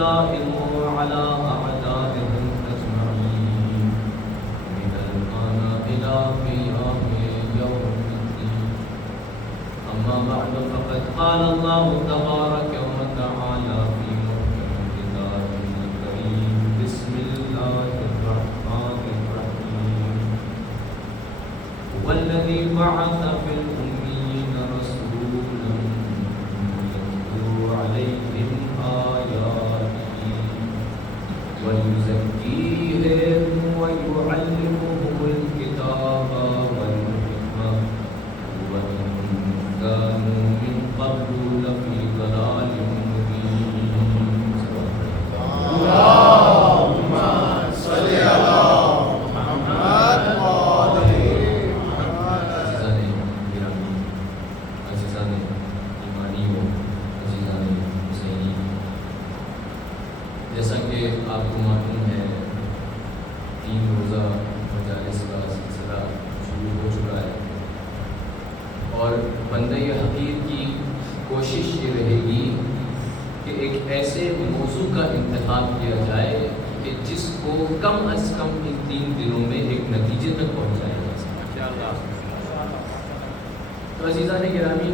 دائروا على أعدائهم أجمعين من الآن إلى قيام يوم الدين. أما بعد فقد قال الله تبارك وتعالى في محكم كتابه الكريم: بسم الله الرحمن الرحيم. هو الذي بعث في الأميين رسولا يتلو عليهم آياته ويزكيهم ويعلمهم الكتاب والحكمة وإن كانوا من قبل لفي ضلال مبين. اللهم صل على محمد وآل محمد. عزیزان ایمانیوں، عزیزان حسینی، جیسا کہ آپ کو معلوم ہے 3 روزہ مجالس کا سلسلہ شروع ہو چکا ہے، اور بندہ حقیر کی کوشش یہ رہے گی کہ ایک ایسے موضوع کا انتخاب کیا جائے کہ جس کو کم از کم ان 3 دنوں میں ایک نتیجے تک پہنچایا جا سکے. تو عزیزان گرامی،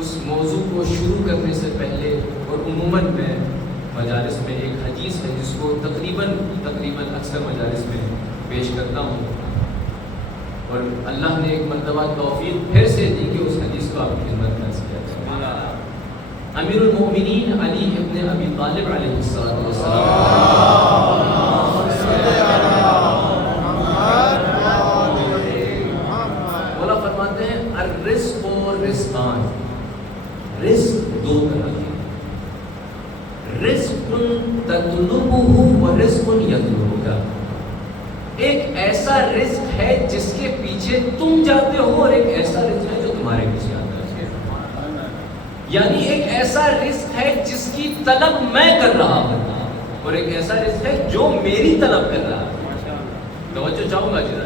اس موضوع کو شروع کرنے سے پہلے اور عموماً میں مجالس میں ایک حدیث ہے جس کو تقریباً اکثر مجالس میں پیش کرتا ہوں، اور اللہ نے ایک مرتبہ توفیق پھر سے دی کہ اس حدیث کو آپ کی خدمت میں عرض کیا جائے. امیر المؤمنین علی ابن ابی طالب علیہ السلام مولا فرماتے ہیں الرزق و رزقان، رزق 2 طرح کے، رزق تطلبہ و رزق یطلبک. ایک ایسا رزق ہے جس کے پیچھے تم جاتے ہو، اور ایک ایسا رزق ہے جو تمہارے پیچھے آتا ہے. یعنی ایک ایسا رزق ہے جس کی طلب میں کر رہا ہوں، اور ایک ایسا رزق ہے جو میری طلب کر رہا ہے. توجہ چاہوں گا جناب،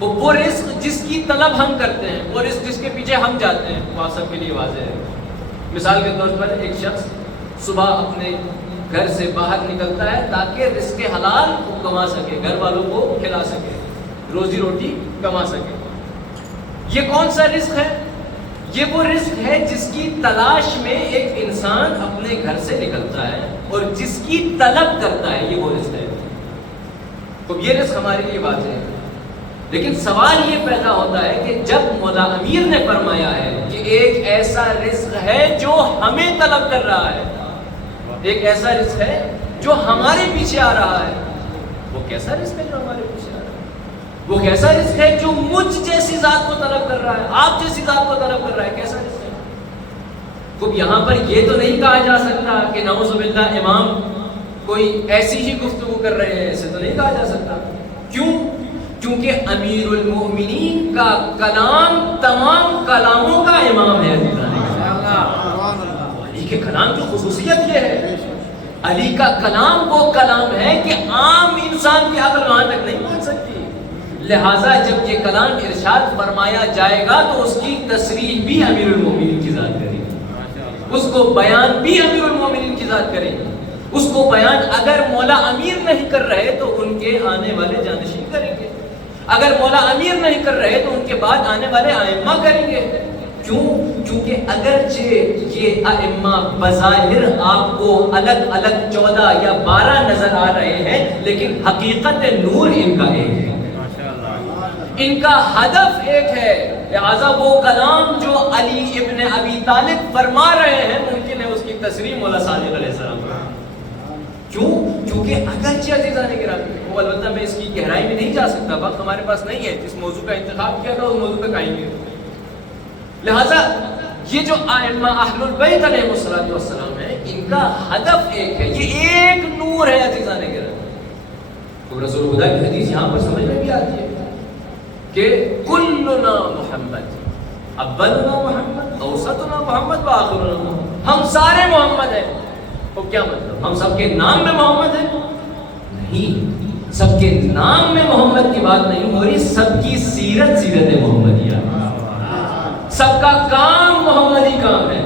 وہ رزق جس کی طلب ہم کرتے ہیں، وہ رزق جس کے پیچھے ہم جاتے ہیں، وہ آپ سب کے لیے واضح ہے. مثال کے طور پر ایک شخص صبح اپنے گھر سے باہر نکلتا ہے تاکہ رزق حلال کو کما سکے، گھر والوں کو کھلا سکے، روزی روٹی کما سکے. یہ کون سا رزق ہے؟ یہ وہ رزق ہے جس کی تلاش میں ایک انسان اپنے گھر سے نکلتا ہے اور جس کی طلب کرتا ہے، یہ وہ رزق ہے. تو یہ رزق ہمارے لیے واضح ہے. لیکن سوال یہ پیدا ہوتا ہے کہ جب مولا امیر نے فرمایا ہے کہ ایک ایسا رزق ہے جو ہمیں طلب کر رہا ہے، ایک ایسا رزق ہے جو ہمارے پیچھے آ رہا ہے، وہ کیسا رزق ہے جو ہمارے پیچھے آ رہا ہے؟ وہ کیسا رزق ہے جو مجھ جیسی ذات کو طلب کر رہا ہے، آپ جیسی ذات کو طلب کر رہا ہے؟ کیسا رزق ہے؟ خب یہاں پر یہ تو نہیں کہا جا سکتا کہ نعوذ باللہ امام کوئی ایسی ہی گفتگو کر رہے ہیں، ایسے تو نہیں کہا جا سکتا. کیوں؟ کیونکہ امیر المؤمنین کا کلام تمام کلاموں کا امام ہے. علی کے کلام کی خصوصیت یہ ہے، علی کا کلام وہ کلام ہے کہ عام انسان کی عقل وہاں تک نہیں پہنچ سکتی. لہٰذا جب یہ کلام ارشاد فرمایا جائے گا تو اس کی تصریح بھی امیر المؤمنین کی ذات کرے گی، اس کو بیان بھی امیر المؤمنین کی ذات کرے گی. اس کو بیان اگر مولا امیر نہیں کر رہے تو ان کے آنے والے جانشین کریں گے، اگر مولا امیر نہیں کر رہے تو ان کے بعد آنے والے ائمہ کریں گے. کیوں؟ کیونکہ اگرچہ یہ ائمہ بظاہر آپ کو الگ الگ 14 یا 12 نظر آ رہے ہیں، لیکن حقیقت نور ان کا ایک ہے، ان کا ہدف ایک ہے. لہٰذا وہ کلام جو علی ابن ابی طالب فرما رہے ہیں ممکن ہے اس کی تصریح مولا صادق علیہ السلام. کیوں؟ کیونکہ اگرچہ عزیزان گرامی، وہ البتہ میں اس کی گہرائی میں نہیں جا سکتا، وقت ہمارے پاس نہیں ہے. جس موضوع کا انتخاب کیا تھا اس موضوع پہ آئیں گے. لہٰذا یہ جو ائمہ اہل البیت علیہ السلام ہیں، ان کا ہدف ایک ہے، یہ ایک نور ہے عزیزان گرامی. تو رسول خدا کی حدیث یہاں پر سمجھ میں بھی آتی ہے کہ کلنا محمد، اولنا محمد، اوسطنا محمد وآخرنا محمد. ہم سارے محمد ہیں. تو کیا مطلب؟ ہم سب کے نام میں محمد ہیں؟ نہیں، سب کے نام میں محمد کی بات نہیں ہو رہی، سب کی سیرت محمدیہ، سب کا کام محمدی کام ہے.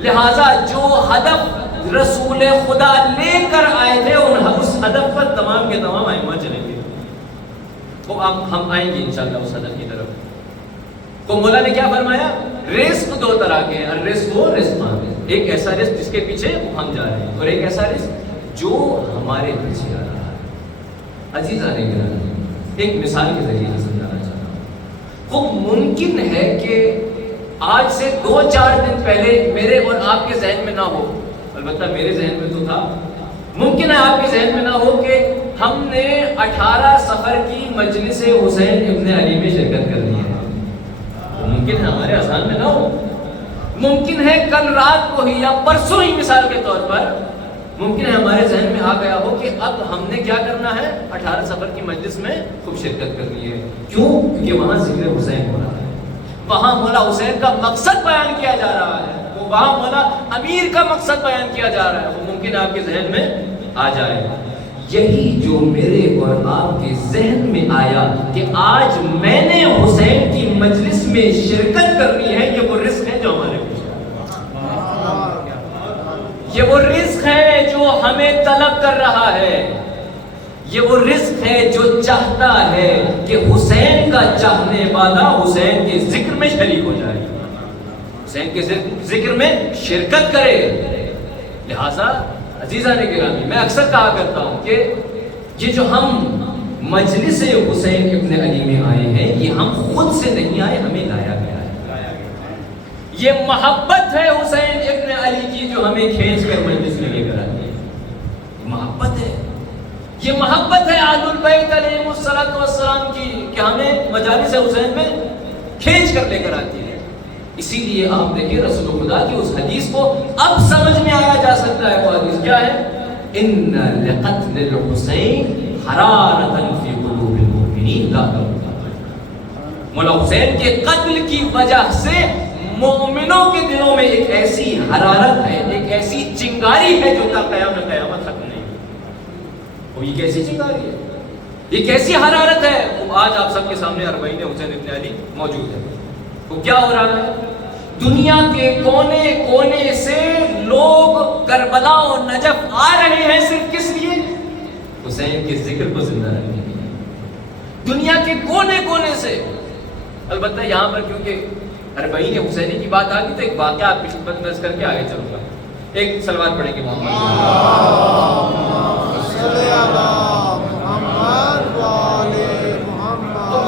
لہٰذا جو ہدف رسول خدا لے کر آئے تھے اس ہدف پر تمام کے تمام ائمہ چلیں گے. تو اب ہم آئیں گے انشاءاللہ اس ہدف کی طرف. تو مولا نے کیا فرمایا؟ رزق دو طرح کے ہیں. الرزق و رزقان. ایک ایسا رزق جس کے پیچھے ہم جا رہے ہیں اور ایک ایسا رزق جو ہمارے پیچھے آ رہا ہے. عزیزان گرامی، ایک مثال کے ذریعے سے سمجھانا چاہتا ہوں. وہ ممکن ہے کہ آج سے 2-4 دن پہلے میرے اور آپ کے ذہن میں نہ ہو، البتہ میرے ذہن میں تو تھا، ممکن ہے آپ کے ذہن میں نہ ہو کہ ہم نے 18 صفر کی مجلس حسین ابن علی میں شرکت کرنی ہے. ممکن ہے ہمارے اذہان میں نہ ہو. ممکن ہے کل رات کو ہی یا پرسوں ہی مثال کے طور پر ممکن ہے ہمارے ذہن میں آ گیا ہو کہ اب ہم نے کیا کرنا ہے، 18 صفر کی مجلس میں خوب شرکت کرنی ہے. کیوں؟ کیونکہ وہاں ذکر حسین ہو رہا ہے، وہاں مولا حسین کا مقصد بیان کیا جا رہا ہے، وہاں مولا امیر کا مقصد بیان کیا جا رہا ہے. وہ ممکن آپ کے ذہن میں آ جائے. یہی جو میرے اور آپ کے ذہن میں آیا کہ آج میں نے حسین کی مجلس میں شرکت کرنی ہے، یہ وہ رزق ہے جو ہمارے پیچھے، یہ وہ رزق ہے جو ہمیں طلب کر رہا ہے، یہ وہ رزق ہے جو چاہتا ہے کہ حسین کا چاہنے والا حسین کے ذکر میں شریک ہو جائے، حسین کے ذکر میں شرکت کرے. لہذا عزیزان گرامی، میں اکثر کہا کرتا ہوں کہ یہ جو ہم مجلس حسین ابن علی میں آئے ہیں، یہ ہم خود سے نہیں آئے، ہمیں لایا گیا ہے. یہ محبت ہے حسین ابن علی کی جو ہمیں کھینچ کر مجلس میں لے کر آتی ہے. محبت ہے، یہ محبت ہے اہل البیت علیہ السلام کی کہ ہمیں مجالس حسین میں کھینچ کر لے کر آتی ہے. اسی لیے آپ دیکھیں رسول خدا کی اس حدیث کو اب سمجھ میں آیا جا سکتا ہے. وہ حدیث کیا ہے؟ ان لقتل الحسین حرارۃ فی قلوب المؤمنین لا تموت. مولا حسین کے قتل کی وجہ سے مومنوں کے دلوں میں ایک ایسی حرارت ہے، ایک ایسی چنگاری ہے جو تا قیامت ختم نہیں. وہ یہ کیسی چنگاری ہے، یہ کیسی حرارت ہے؟ آج آپ سب کے سامنے اربعین حسین ابن علی موجود ہے. وہ کیا ہو رہا ہے؟ دنیا کے کونے کونے سے لوگ کربلا اور نجف آ رہے ہیں صرف کس لیے؟ حسین کے ذکر کو زندہ رکھنے کے لیے. دنیا کے کونے کونے سے. البتہ یہاں پر کیونکہ اربعین حسینی کی بات آ گئی تو ایک واقعہ آپ کی خدمت میں کر کے آگے چلوں گا. ایک سلوات پڑھیں گے محمد.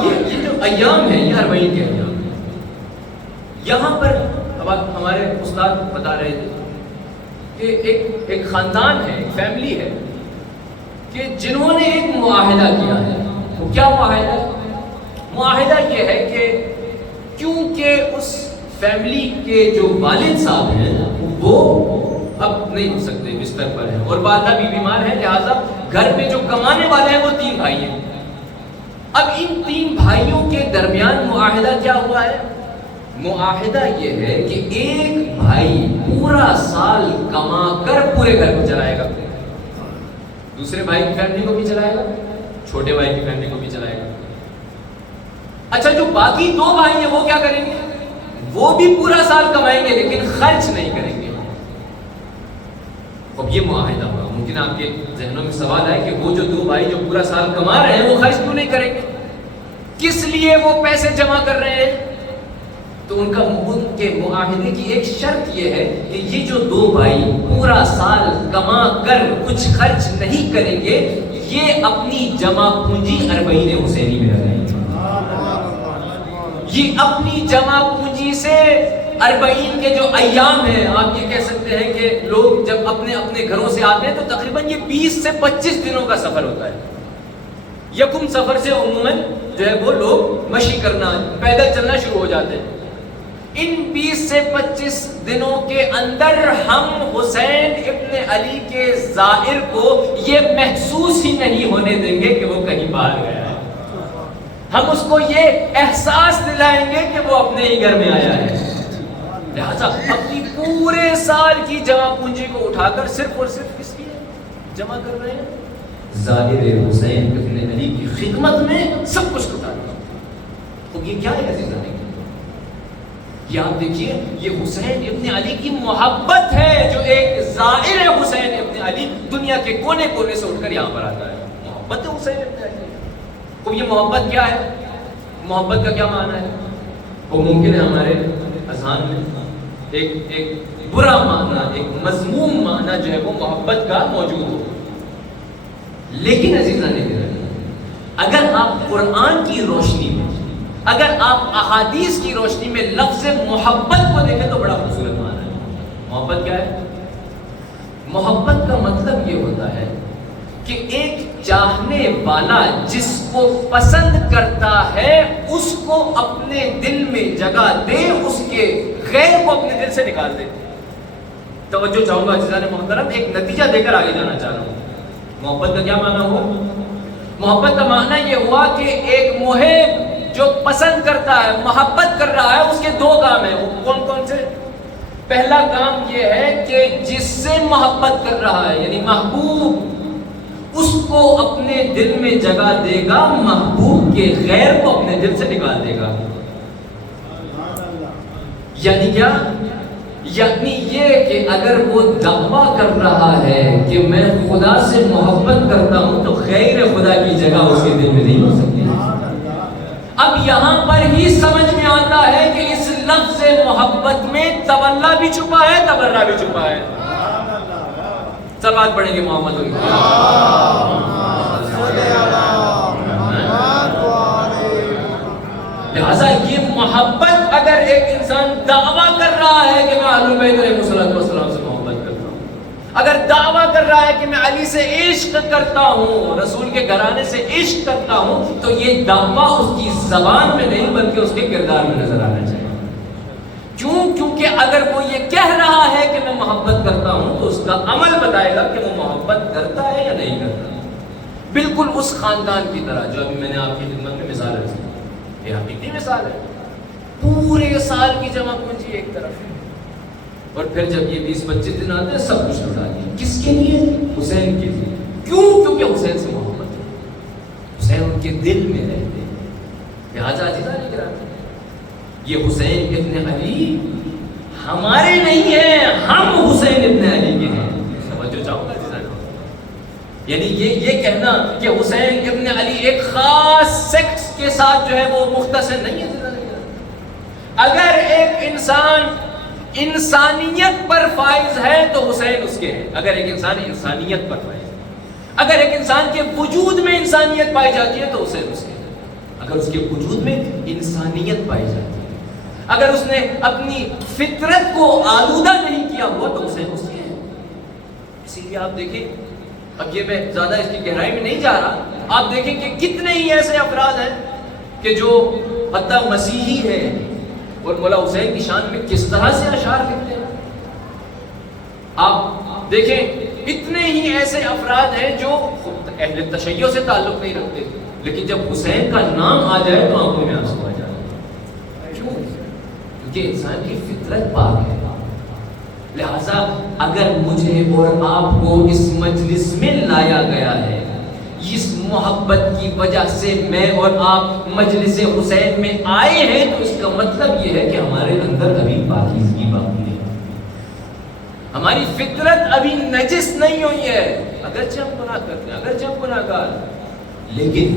یہ جو ایام ہیں یہ اربعین کے ایام. یہاں پر اب ہمارے استاد بتا رہے تھے کہ ایک خاندان ہے، ایک فیملی ہے کہ جنہوں نے ایک معاہدہ کیا ہے. وہ کیا معاہدہ؟ معاہدہ یہ ہے کہ کیونکہ اس فیملی کے جو والد صاحب ہیں وہ اب نہیں ہو سکتے، بستر پر ہیں اور والدہ بھی بیمار ہے، لہٰذا گھر میں جو کمانے والے ہیں وہ 3 بھائی ہیں. اب ان 3 بھائیوں کے درمیان معاہدہ کیا ہوا ہے؟ معاہدہ یہ ہے کہ ایک بھائی پورا سال کما کر پورے گھر کو چلائے گا، دوسرے بھائی کی فیملی کو بھی چلائے گا، چھوٹے بھائی کی فیملی کو بھی چلائے گا. اچھا جو باقی 2 بھائی ہیں وہ کیا کریں گے؟ وہ بھی پورا سال کمائیں گے لیکن خرچ نہیں کریں گے. اب یہ معاہدہ ہوگا. ممکن آپ کے ذہنوں میں سوال ہے کہ وہ جو 2 بھائی جو پورا سال کما رہے ہیں وہ خرچ کیوں نہیں کریں گے؟ کس لیے وہ پیسے جمع کر رہے ہیں؟ تو ان کے معاہدے کی ایک شرط یہ ہے کہ یہ جو 2 بھائی پورا سال کما کر کچھ خرچ نہیں کریں گے، یہ اپنی جمع پونجی اربعین حسینی میں لگائیں گے. یہ اپنی جمع پونجی سے اربعین کے جو ایام ہیں، آپ یہ کہہ سکتے ہیں کہ لوگ جب اپنے اپنے گھروں سے آتے ہیں تو تقریباً یہ 20 سے 25 دنوں کا سفر ہوتا ہے. یکم سفر سے عموماً جو ہے وہ لوگ مشی کرنا، پیدل چلنا شروع ہو جاتے ہیں. ان 20 سے 25 دنوں کے اندر ہم حسین ابن علی کے زائر کو یہ محسوس ہی نہیں ہونے دیں گے کہ وہ کہیں باہر گیا ہے. ہم اس کو یہ احساس دلائیں گے کہ وہ اپنے ہی گھر میں آیا ہے. لہذا اپنی پورے سال کی جمع پونجی کو اٹھا کر صرف اور صرف کس لیے جمع کر رہے ہیں؟ زائر حسین ابن علی کی خدمت میں سب کچھ لٹا دیا. تو یہ کیا ہے عزیزان؟ یہ آپ دیکھیے یہ حسین ابن علی کی محبت ہے جو ایک زائر حسین ابن علی دنیا کے کونے کونے سے اٹھ کر یہاں پر آتا ہے. محبت ہے حسین ابن علی. تو یہ محبت کیا ہے؟ محبت کا کیا معنی ہے؟ وہ ممکن ہے ہمارے اذہان میں ایک برا معنی، ایک مذموم معنی جو ہے وہ محبت کا موجود ہو. لیکن عزیزان گرامی، اگر آپ قرآن کی روشنی میں، اگر آپ احادیث کی روشنی میں لفظ محبت کو دیکھیں تو بڑا خوبصورت معنی ہے. محبت کیا ہے؟ محبت کا مطلب یہ ہوتا ہے کہ ایک چاہنے والا جس کو پسند کرتا ہے اس کو اپنے دل میں جگہ دے، اس کے غیر کو اپنے دل سے نکال دے. توجہ چاہوں گا عزیزان محترم، ایک نتیجہ دے کر آگے جانا چاہ رہا ہوں. محبت کا کیا معنی ہوا؟ محبت کا معنی یہ ہوا کہ ایک محب جو پسند کرتا ہے، محبت کر رہا ہے، اس کے دو کام ہیں. وہ کون کون سے؟ پہلا کام یہ ہے کہ جس سے محبت کر رہا ہے یعنی محبوب، اس کو اپنے دل میں جگہ دے گا، محبوب کے غیر کو اپنے دل سے نکال دے گا. یعنی کیا؟ یعنی یہ کہ اگر وہ دعویٰ کر رہا ہے کہ میں خدا سے محبت کرتا ہوں تو غیر خدا کی جگہ اس کے دل میں نہیں ہو سکتی. اب یہاں پر ہی سمجھ میں آتا ہے کہ اس لفظ محبت میں تولا بھی چھپا ہے، تبرہ بھی چھپا ہے. صلوات پڑھیں گے محمد لہذا یہ محبت اگر ایک انسان دعویٰ کر رہا ہے کہ میں اہل بیت علیہ السلام سے محبت کرتا ہوں، اگر دعویٰ کر رہا ہے کہ میں علی سے عشق کرتا ہوں، رسول کے گھرانے سے عشق کرتا ہوں، تو یہ دعویٰ اس کی زبان میں نہیں بلکہ اس کے کردار میں نظر آنا چاہیے. کیوں؟ کیونکہ اگر وہ یہ کہہ رہا ہے کہ میں محبت کرتا ہوں تو اس کا عمل بتائے گا کہ وہ محبت کرتا ہے یا نہیں کرتا. بالکل اس خاندان کی طرح جو ابھی میں نے آپ کی خدمت میں مثال رکھی، یہ حقیقی مثال ہے. پورے سال کی جمع پونجی ایک طرف ہے اور پھر جب یہ 20-25 دن آتے ہیں سب کچھ لوٹا دیا. کس کے لیے؟ حسین کے لیے. کیوں؟ کیونکہ حسین سے محبت ہے، حسین ان کے دل میں رہتے ہیں. لہٰذا عزیزان گرامی، یہ حسین ابن علی ہمارے نہیں ہیں، ہم حسین ابن علی کے ہیں. سمجھو چاہوں گا عزیزان، یعنی یہ کہنا کہ حسین ابن علی ایک خاص سیکٹس کے ساتھ جو ہے وہ مختصر نہیں ہے. اگر ایک انسان انسانیت پر فائز ہے تو حسین اس کے ہے. اگر ایک انسان انسانیت پر فائز ہے، اگر ایک انسان کے وجود میں انسانیت پائی جاتی ہے تو حسین اس کے ہے. اگر اس کے وجود میں انسانیت پائی جاتی ہے، اگر اس نے اپنی فطرت کو آلودہ نہیں کیا ہوا تو حسین اس کے ہے. اسی لیے آپ دیکھیں، اب یہ میں زیادہ اس کی گہرائی میں نہیں جا رہا، آپ دیکھیں کہ کتنے ہی ایسے افراد ہیں کہ جو حتیٰ مسیحی ہیں اور مولا حسین کی شان میں کس طرح سے اشعار لکھتے ہیں. آپ دیکھیں اتنے ہی ایسے افراد ہیں جو اہل تشیع سے تعلق نہیں رکھتے، لیکن جب حسین کا نام آ جائے تو آنکھوں میں آنسو آ جائے. کیوں؟ کیونکہ انسان کی فطرت پاک ہے. لہذا اگر مجھے اور آپ کو اس مجلس میں لایا گیا ہے، اس محبت کی وجہ سے میں اور آپ مجلس حسین میں آئے ہیں، تو اس کا مطلب یہ ہے کہ ہمارے اندر ابھی پاکیزگی باقی ہے، ہماری فطرت ابھی نجس نہیں ہوئی ہے. اگرچہ ہم گناہ کرتے ہیں، اگرچہ ہم گناہ گار، لیکن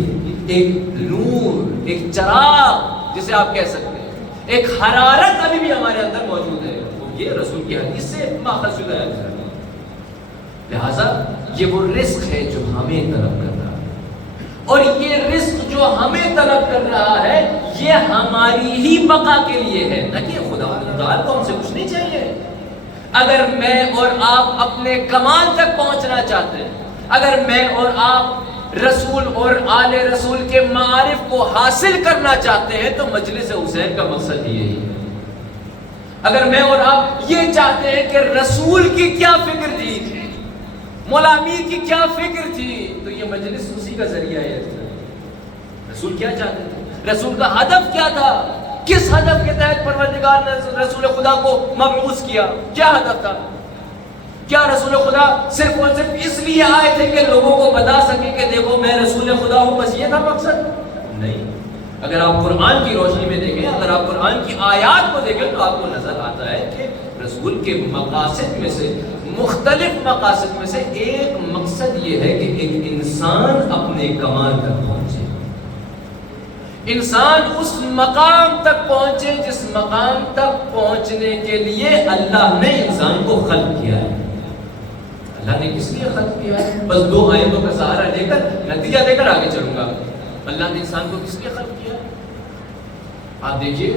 ایک نور، ایک چراغ جسے آپ کہہ سکتے ہیں، ایک حرارت ابھی بھی ہمارے اندر موجود ہے. یہ رسول کی حدیث سے ماخذ شدہ ہے. لہذا یہ وہ رزق ہے جو ہمیں طلب کر رہا ہے، اور یہ رزق جو ہمیں طلب کر رہا ہے یہ ہماری ہی بقا کے لیے ہے، نہ کہ خدا کو ہم سے کچھ نہیں چاہیے. اگر میں اور آپ اپنے کمال تک پہنچنا چاہتے ہیں، اگر میں اور آپ رسول اور آل رسول کے معارف کو حاصل کرنا چاہتے ہیں تو مجلس حسین کا مقصد یہی ہے. اگر میں اور آپ یہ چاہتے ہیں کہ رسول کی کیا فکر تھی، مولا امیر کی کیا فکر تھی، تو یہ مجلس اسی کا ذریعہ ہے. رسول کیا چاہتے تھے، رسول کا ہدف کیا تھا، کس ہدف کے تحت پروردگار نے رسول خدا کو مبعوث کیا، کیا ہدف تھا. کیا رسول خدا صرف اور صرف اس لیے آئے تھے کہ لوگوں کو بتا سکے کہ دیکھو میں رسول خدا ہوں، بس یہ تھا مقصد؟ نہیں. اگر آپ قرآن کی روشنی میں دیکھیں، اگر آپ قرآن کی آیات کو دیکھیں تو آپ کو نظر آتا ہے کہ رسول کے مقاصد میں سے، مختلف مقاصد میں سے ایک مقصد یہ ہے کہ ایک انسان اپنے کمال تک پہنچے، انسان اس مقام تک پہنچے جس مقام تک پہنچنے کے لیے اللہ نے انسان کو خلق کیا ہے۔ اللہ نے کس لیے خلق کیا ہے؟ بس دو آیتوں کا سہارا لے کر نتیجہ دے کر آگے چلوں گا۔ اللہ نے انسان کو کس لیے خلق کیا ہے؟ آپ دیکھیے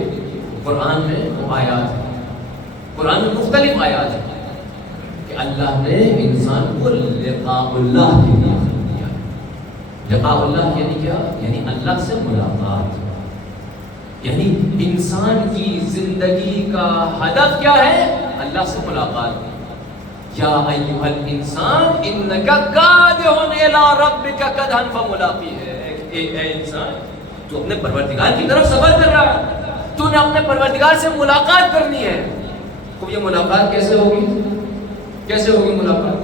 قرآن میں وہ آیات ہیں، قرآن میں مختلف آیات ہیں کہ اللہ نے انسان کو لقاء اللہ کے لیے خلق کیا ہے۔ لقاء اللہ یعنی کیا؟ یعنی اللہ سے ملاقات، یعنی انسان کی زندگی کا ہدف کیا ہے؟ اللہ سے ملاقات۔ یا ایھا الانسان انک کادح الی ربک کدحا فملاقیہ، اے انسان تو اپنے پروردگار کی طرف سفر کر رہا ہے، تو نے اپنے پروردگار سے ملاقات کرنی ہے۔ تو یہ ملاقات کیسے ہوگی؟ کیسے ہوگی ملاقات؟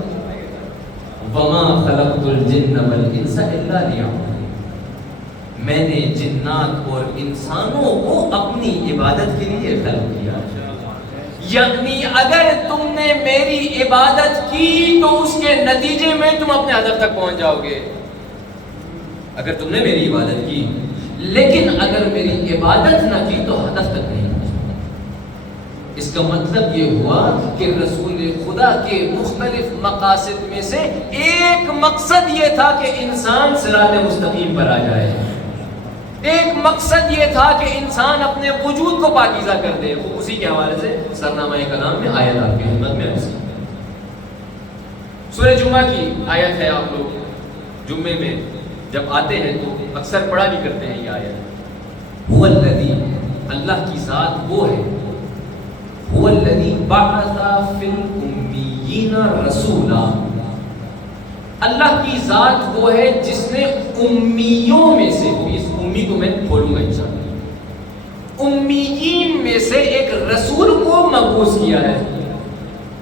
وما خلقت الجن والانس الا لیعبدون، میں نے جنات اور انسانوں کو اپنی عبادت کے لیے خلق کیا، یعنی اگر تم نے میری عبادت کی تو اس کے نتیجے میں تم اپنے ہدف تک پہنچ جاؤ گے، اگر تم نے میری عبادت کی۔ لیکن اگر میری عبادت نہ کی تو ہدف تک نہیں پہنچا۔ اس کا مطلب یہ ہوا کہ رسول خدا کے مختلف مقاصد میں سے ایک مقصد یہ تھا کہ انسان صراط مستقیم پر آ جائے، ایک مقصد یہ تھا کہ انسان اپنے وجود کو پاکیزہ کر دے۔ وہ اسی کے حوالے سے سرنامہ کلام میں آیت آپ کی خدمت میں ایسی سورہ جمعہ کی آیت ہے۔ آپ لوگ جمعے میں جب آتے ہیں تو اکثر پڑھا بھی کرتے ہیں یہ آیت۔ هو الذی، اللہ کی ذات وہ ہے، هو الذی بعث فی الامیین رسولا، اللہ کی ذات وہ ہے جس نے امیوں میں سے، اس امی کو میں کھولوں گا انشاءاللہ، امیین میں سے ایک رسول کو مبعوث کیا ہے،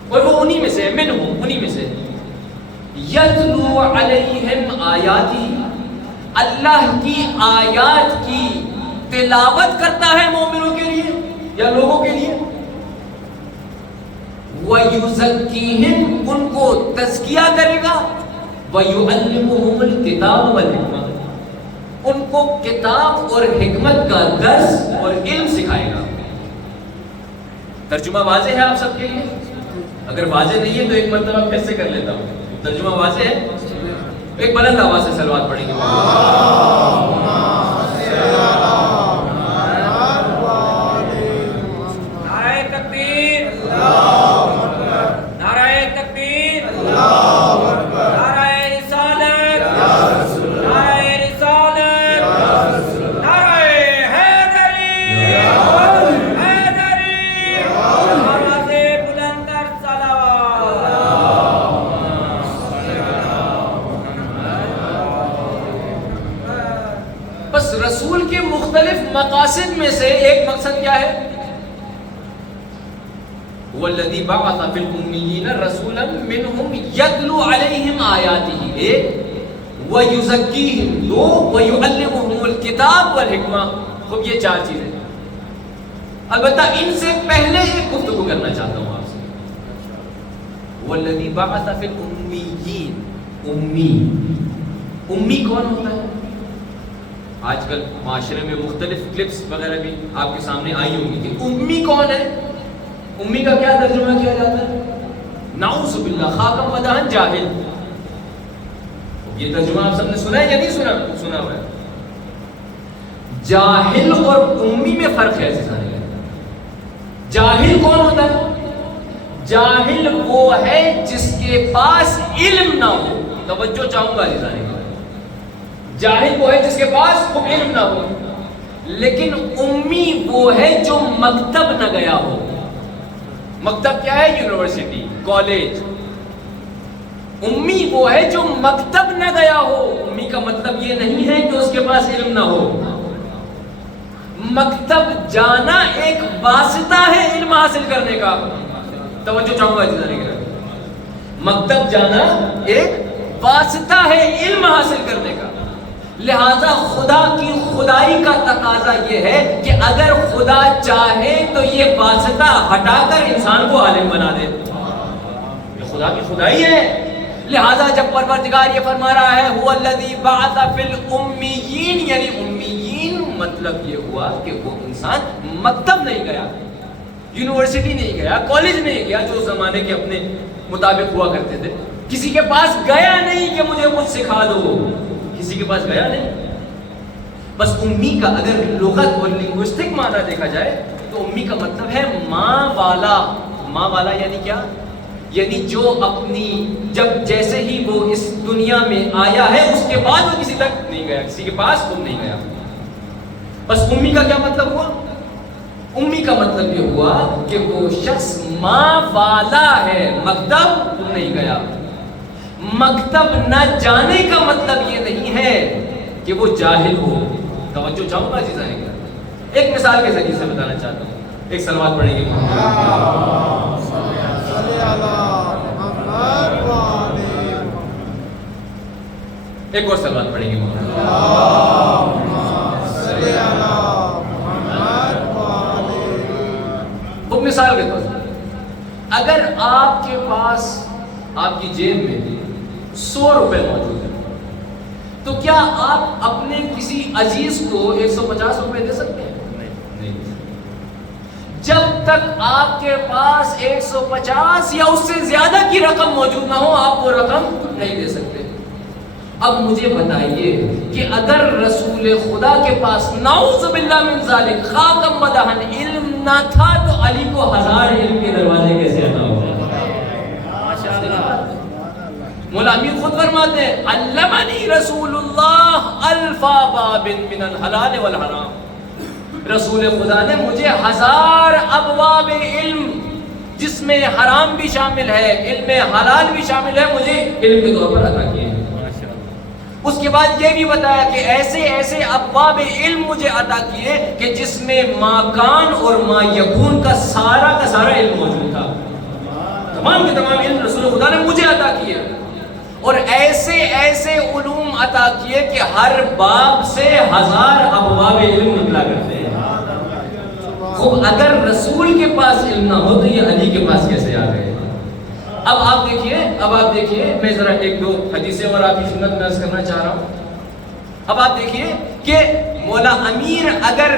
اور وہ انہی میں سے، منہم، انہی میں سے، یتلو علیہم آیاتی، اللہ کی آیات کی تلاوت کرتا ہے مومنوں کے لیے یا لوگوں کے لیے، وَيُزَكِّيهِمْ، ان کو تزکیہ کرے گا، وَيُعَلِّمُهُمُ الْكِتَابَ وَالْحِکْمَةَ، ان کو کتاب اور حکمت کا درس اور علم سکھائے گا۔ ترجمہ واضح ہے آپ سب کے لیے؟ اگر واضح نہیں ہے تو ایک مرتبہ پھر سے کر لیتا ہوں۔ ترجمہ واضح ہے؟ ایک بلند آواز سے صلوات پڑھیں گے۔ نعرہ تکبیر، نعرہ تکبیر، نعرہ رسالت، نعرہ رسالت، نعرہ حیدری، حیدری، آواز بلند کر صلوات۔ بس رسول کے مختلف مقاصد میں سے ایک مقصد کیا ہے؟ والذی بعث فی الامیین رسولا منہم یتلو علیہم آیاتہ، ایک، ویزکیہم، دو، ویعلمہم الکتاب والحکمہ۔ خوب یہ چار چیزیں، البتہ ان سے پہلے ایک گفتگو کرنا چاہتا ہوں آپ سے۔ والذی بعث فی الامیین، امی، امی کون ہوتا ہے؟ آج کل معاشرے میں مختلف کلپس وغیرہ بھی آپ کے سامنے آئی ہوں گی کہ امی کون ہے؟ امی کا کیا ترجمہ کیا جاتا ہے؟ نعوذ باللہ، خاکم ودہن جاہل۔ یہ ترجمہ آپ سب نے سنا ہے یا نہیں سنا؟ سنا ہوا ہے۔ جاہل اور امی میں فرق ہے عزیزان۔ جاہل کون ہوتا ہے؟ جاہل وہ ہے جس کے پاس علم نہ ہو۔ توجہ چاہوں گا عزیزان، جاہل وہ ہے جس کے پاس علم نہ ہو، لیکن امی وہ ہے جو مکتب نہ گیا ہو۔ مکتب کیا ہے؟ University, college. امی وہ ہے جو مکتب نہ گیا ہو۔ امی کا مطلب یہ نہیں ہے کہ اس کے پاس علم نہ ہو۔ مکتب جانا ایک واسطہ ہے علم حاصل کرنے کا۔ توجہ چاہوں گا جی، مکتب جانا ایک واسطہ ہے علم حاصل کرنے کا۔ لہذا خدا کی خدائی کا تقاضا یہ ہے کہ اگر خدا چاہے تو یہ واسطہ ہٹا کر انسان کو عالم بنا دے. یہ خدا کی خدائی ہے. لہذا جب پروردگار یہ فرما رہا ہے هو الذی بعث فی الامیین، یعنی امیین مطلب یہ ہوا کہ وہ انسان مکتب نہیں گیا، یونیورسٹی نہیں گیا، کالج نہیں گیا جو اس زمانے کے اپنے مطابق ہوا کرتے تھے. کسی کے پاس گیا نہیں کہ مجھے کچھ سکھا دو، کسی کے پاس گیا نہیں. بس امی کا اگر لغت اور لنگوسٹک معنی دیکھا جائے تو امی کا مطلب ہے ماں والا. ماں والا یعنی کیا؟ یعنی جو اپنی جب جیسے ہی وہ اس دنیا میں آیا ہے اس کے بعد وہ کسی تک نہیں گیا، کسی کے پاس خود نہیں گیا. بس امی کا کیا مطلب ہوا؟ امی کا مطلب یہ ہوا کہ وہ شخص ماں والا ہے، مکتب نہیں گیا. مکتب نہ جانے کا مطلب یہ نہیں ہے کہ وہ جاہل ہو. توجہ چاہوں گا عزیزان کرام، ایک مثال کے ذریعے سے بتانا چاہتا ہوں. ایک سلوات پڑھیں گے ایک اور سلوات پڑھیں گے. وہ مثال کے طور پر اگر آپ کے پاس آپ کی جیب میں 100 روپے موجود ہے تو کیا آپ اپنے کسی عزیز کو 150 روپے دے سکتے ہیں؟ نہیں. جب تک آپ کے پاس 150 یا اس سے زیادہ کی رقم موجود نہ ہو آپ وہ رقم نہیں دے سکتے. اب مجھے بتائیے کہ اگر رسول خدا کے پاس نعوذ باللہ من ذالک خاکم مدہن علم نہ تھا تو علی کو 1000 علم کے دروازے کیسے عطا ہو گئے؟ مولا امیر خود فرماتے ہیں علمنی رسول اللہ الفا باب من الحلال والحرام. رسول خدا نے مجھے 1000 ابواب علم جس میں حرام بھی شامل ہے، علم حلال بھی شامل ہے، مجھے علم کے طور پر عطا کیے. اس کے بعد یہ بھی بتایا کہ ایسے ایسے ابواب علم مجھے عطا کیے کہ جس میں ما کان اور ما یکون کا سارا علم موجود تھا. تمام کے تمام علم رسول خدا نے مجھے عطا کیے اور ایسے ایسے علوم عطا کیے کہ ہر باب سے 1000 ابواب علم نکلا کرتے ہیں. خوب اگر رسول کے پاس علم نہ ہو تو یہ علی کے پاس کیسے آ گئے؟ اب آپ دیکھیے میں ذرا ایک دو حدیثیں اور آپ کی خدمت میں عرض کرنا چاہ رہا ہوں. اب آپ دیکھیے کہ مولا امیر اگر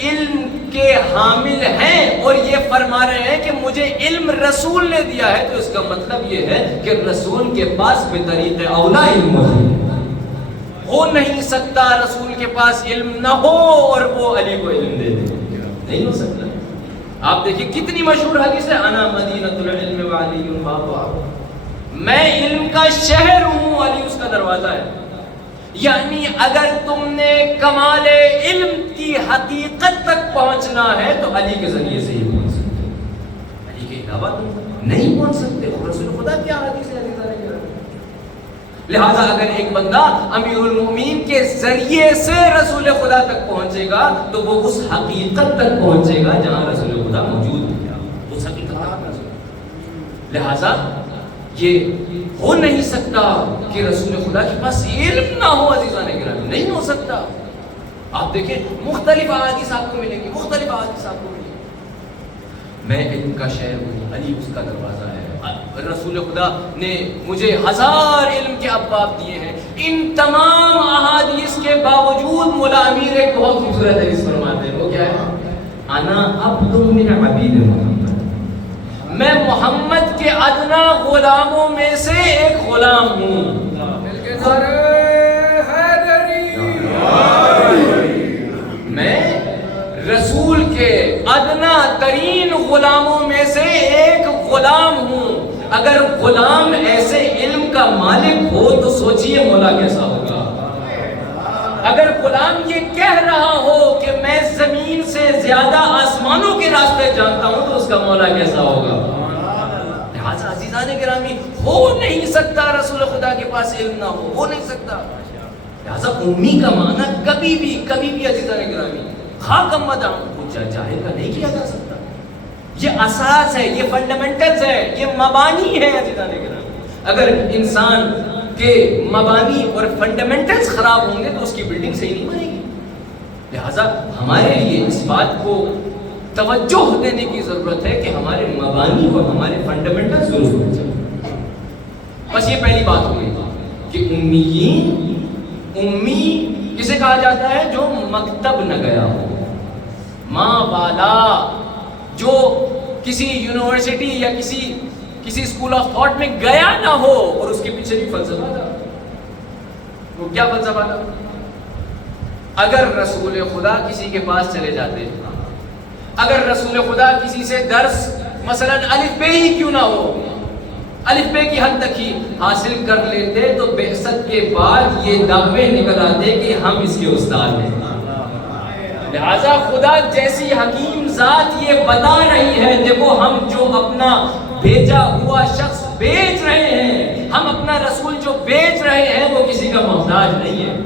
علم کے حامل ہیں اور یہ فرما رہے ہیں کہ مجھے علم رسول نے دیا ہے تو اس کا مطلب یہ ہے کہ رسول کے پاس بطریق اولا علم موجود ہو نہیں سکتا. رسول کے پاس علم نہ ہو اور وہ علی کو علم دے دے، نہیں ہو سکتا. آپ دیکھیں کتنی مشہور حدیث ہے انا مدینۃ العلم وعلی بابا، میں علم کا شہر ہوں، علی اس کا دروازہ ہے. یعنی اگر تم نے کمال علم کی حقیقت تک پہنچنا ہے تو علی کے ذریعے سے ہی پہنچ سکتے ہو، علی کے علاوہ تم نہیں پہنچ سکتے. رسول خدا کیا حدیث ہے لہذا اگر ایک بندہ امیر المومنین کے ذریعے سے رسول خدا تک پہنچے گا تو وہ اس حقیقت تک پہنچے گا جہاں رسول خدا موجود ہے، اس حقیقت تک پہنچے گا. لہذا یہ ہو نہیں سکتا کہ رسول خدا کے پاس علم نہ ہو. عزیزان گرامی نہیں ہو سکتا. آپ دیکھیں مختلف احادیث آپ کو ملیں گی، مختلف احادیث آپ کو ملیں گی. میں علم کا شہر ہوں، علی اس کا دروازہ ہے. رسول خدا نے مجھے 1000 علم کے ابواب دیے ہیں. ان تمام احادیث کے باوجود مولا امیر ایک بہت خوبصورت حدیث فرماتے ہیں. وہ کیا ہے؟ انا عبد من عبید محمد، میں محمد کے ادنا غلاموں میں سے ایک غلام ہوں. میں رسول کے ادنا ترین غلاموں میں سے ایک غلام ہوں. اگر غلام ایسے علم کا مالک ہو تو سوچئے مولا کیسا ہوگا. اگر غلام یہ کہہ رہا ہو کہ میں زمین سے زیادہ آسمانوں کے راستے جانتا ہوں تو اس کا مولا کیسا ہوگا. لہٰذا عزیزان گرامی ہو نہیں سکتا رسول خدا کے پاس علم نہ ہو نہیں سکتا. لہٰذا امی کا معنی کبھی بھی عزیزان گرامی خاکم مدام کو جاہل کا نہیں کیا جا سکتا. یہ اساس ہے، یہ فنڈامنٹلز ہے، یہ مبانی ہے عزیزان گرامی. اگر انسان کے مبانی اور فنڈامنٹلز خراب ہوں گے تو اس کی بلڈنگ صحیح نہیں بنے گی. لہٰذا ہمارے لیے اس بات کو توجہ دینے کی ضرورت ہے کہ ہمارے مبانی اور ہمارے فنڈامنٹلز درست ہونے چاہیے. بس یہ پہلی بات ہو گئی کہ امی کسے کہا جاتا ہے؟ جو مکتب نہ گیا ہو، ماں والا جو کسی یونیورسٹی یا کسی اسکول آف تھاٹ میں گیا نہ ہو اور اس کے پیچھے بھی فلسفہ تھا. وہ کیا فلسفہ تھا؟ اگر رسول خدا کسی کے پاس چلے جاتے، اگر رسول خدا کسی سے درس مثلا الف بے ہی کیوں نہ ہو، الف بے کی حد تک ہی حاصل کر لیتے تو بعثت کے بعد یہ دعوے نکل آتے کہ ہم اس کے استاد ہیں. لہذا خدا جیسی حکیم ذات یہ بتا رہی ہے، دیکھو ہم جو اپنا بھیجا ہوا شخص بیچ رہے ہیں، ہم اپنا رسول جو بیچ رہے ہیں وہ کسی کا محتاج نہیں ہے،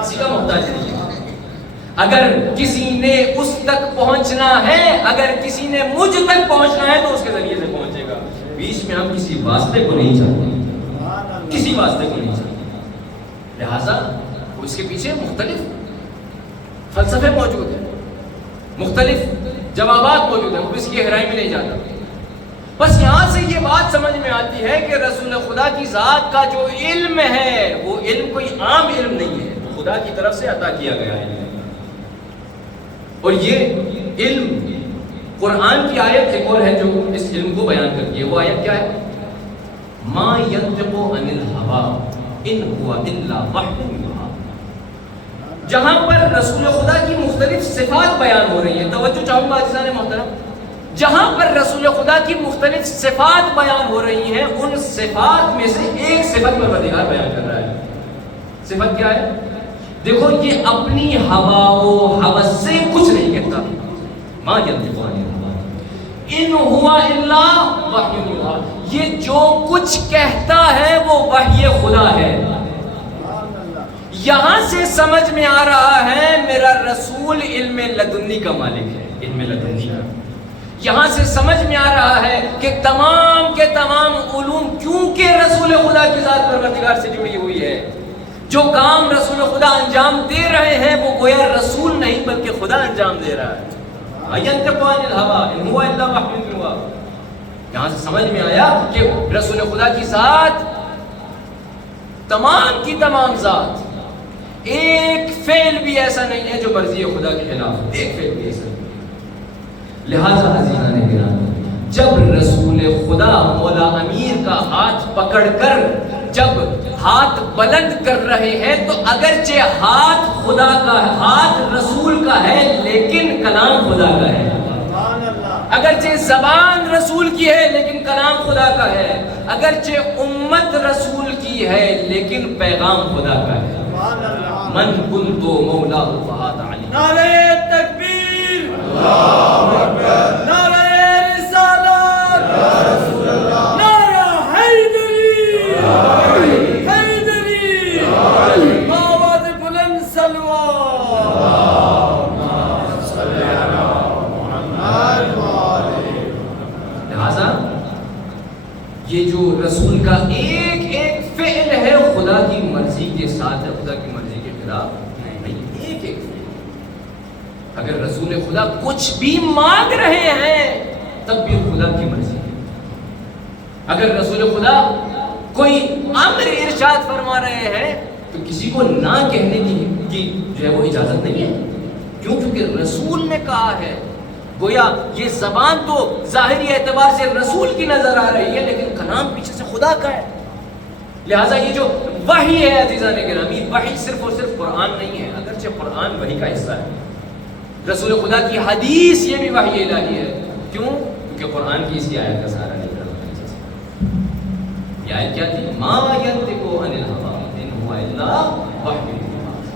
کسی کا محتاج نہیں ہے. اگر کسی نے اس تک پہنچنا ہے، اگر کسی نے مجھ تک پہنچنا ہے تو اس کے ذریعے سے پہنچے گا. بیچ میں ہم کسی واسطے کو نہیں چاہتے، کسی واسطے کو نہیں چاہتے. لہذا اس کے پیچھے مختلف فلسفے موجود ہیں، مختلف جوابات موجود ہیں، اس کی گہرائی میں نہیں جاتا. بس یہاں سے یہ بات سمجھ میں آتی ہے کہ رسول خدا کی ذات کا جو علم ہے وہ علم کوئی عام علم نہیں ہے، خدا کی طرف سے عطا کیا گیا ہے. اور یہ علم قرآن کی آیت ایک اور ہے جو اس علم کو بیان کرتی ہے. وہ آیت کیا ہے؟ ما ينطق عن الهوى ان هو الا وحی یوحی. جہاں پر رسول خدا کی مختلف صفات بیان ہو رہی ہیں، توجہ چاہوں گا عزیزان محترم، جہاں پر رسول خدا کی مختلف صفات بیان ہو رہی ہیں ان صفات میں سے ایک صفت پروردگار بیان کر رہا ہے. صفت کیا ہے؟ دیکھو یہ اپنی ہوا و ہوس سے کچھ نہیں کہتا. ما ينطق عن الهوى ان هو الا وحی یوحی. یہ جو کچھ کہتا ہے وہ وحی خدا ہے. یہاں سے سمجھ میں آ رہا ہے میرا رسول علم لدنی کا مالک ہے، علم لدنی کا. یہاں سے سمجھ میں آ رہا ہے کہ تمام کے تمام علوم کیونکہ رسول خدا کی ذات پروردگار سے جڑی ہوئی ہے، جو کام رسول خدا انجام دے رہے ہیں وہ گویا رسول نہیں بلکہ خدا انجام دے رہا ہے. ينطق عن الهوى ان هو الا وحی یوحی. یہاں سے سمجھ میں آیا کہ رسول خدا کی ذات تمام کی تمام ذات ایک فعل بھی ایسا نہیں ہے جو مرضی خدا کے خلاف، ایک فعل بھی ایسا نہیں. لہذا عزیزان گرامی، جب رسول خدا مولا امیر کا ہاتھ پکڑ کر جب ہاتھ بلند کر رہے ہیں تو اگرچہ ہاتھ خدا کا ہے، ہاتھ رسول کا ہے، لیکن کلام خدا کا ہے. اگرچہ زبان رسول کی ہے لیکن کلام خدا کا ہے، اگرچہ امت رسول کی ہے لیکن پیغام خدا کا ہے. من کنت مولا فہذا علی. نعرہ تکبیر، اللہ اکبر، نعرہ رسالت، یا رسول اللہ، نعرہ حیدری، حیدری، آواز بلند سلوات. لہذا یہ جو رسول کا ایک ایک فعل ہے خدا کی مرضی کے ساتھ ہے، خدا کی مرضی کے خلاف نہیں. ایک ایک فعل. اگر رسول خدا کچھ بھی مانگ رہے ہیں تب بھی خدا کی مرضی ہے. اگر رسول خدا کوئی امر ارشاد فرما رہے ہیں تو کسی کو نہ کہنے کی جو ہے وہ اجازت نہیں ہے. کیوں؟ کیونکہ رسول نے کہا ہے. گویا یہ زبان تو ظاہری اعتبار سے رسول کی نظر آ رہی ہے لیکن کلام پیچھے سے خدا کا ہے. لہٰذا یہ جو وحی ہے عزیزان گرامی، وحی صرف اور صرف قرآن نہیں ہے، اگرچہ قرآن وحی کا حصہ ہے. رسول خدا کی حدیث یہ بھی وحی الہی ہے. کیوں؟ کیونکہ قرآن کی اسی آیت کا سہارا لے کر. یہ آیت کیا تھی؟ ما ينطق عن الهوى ان هو الا وحی.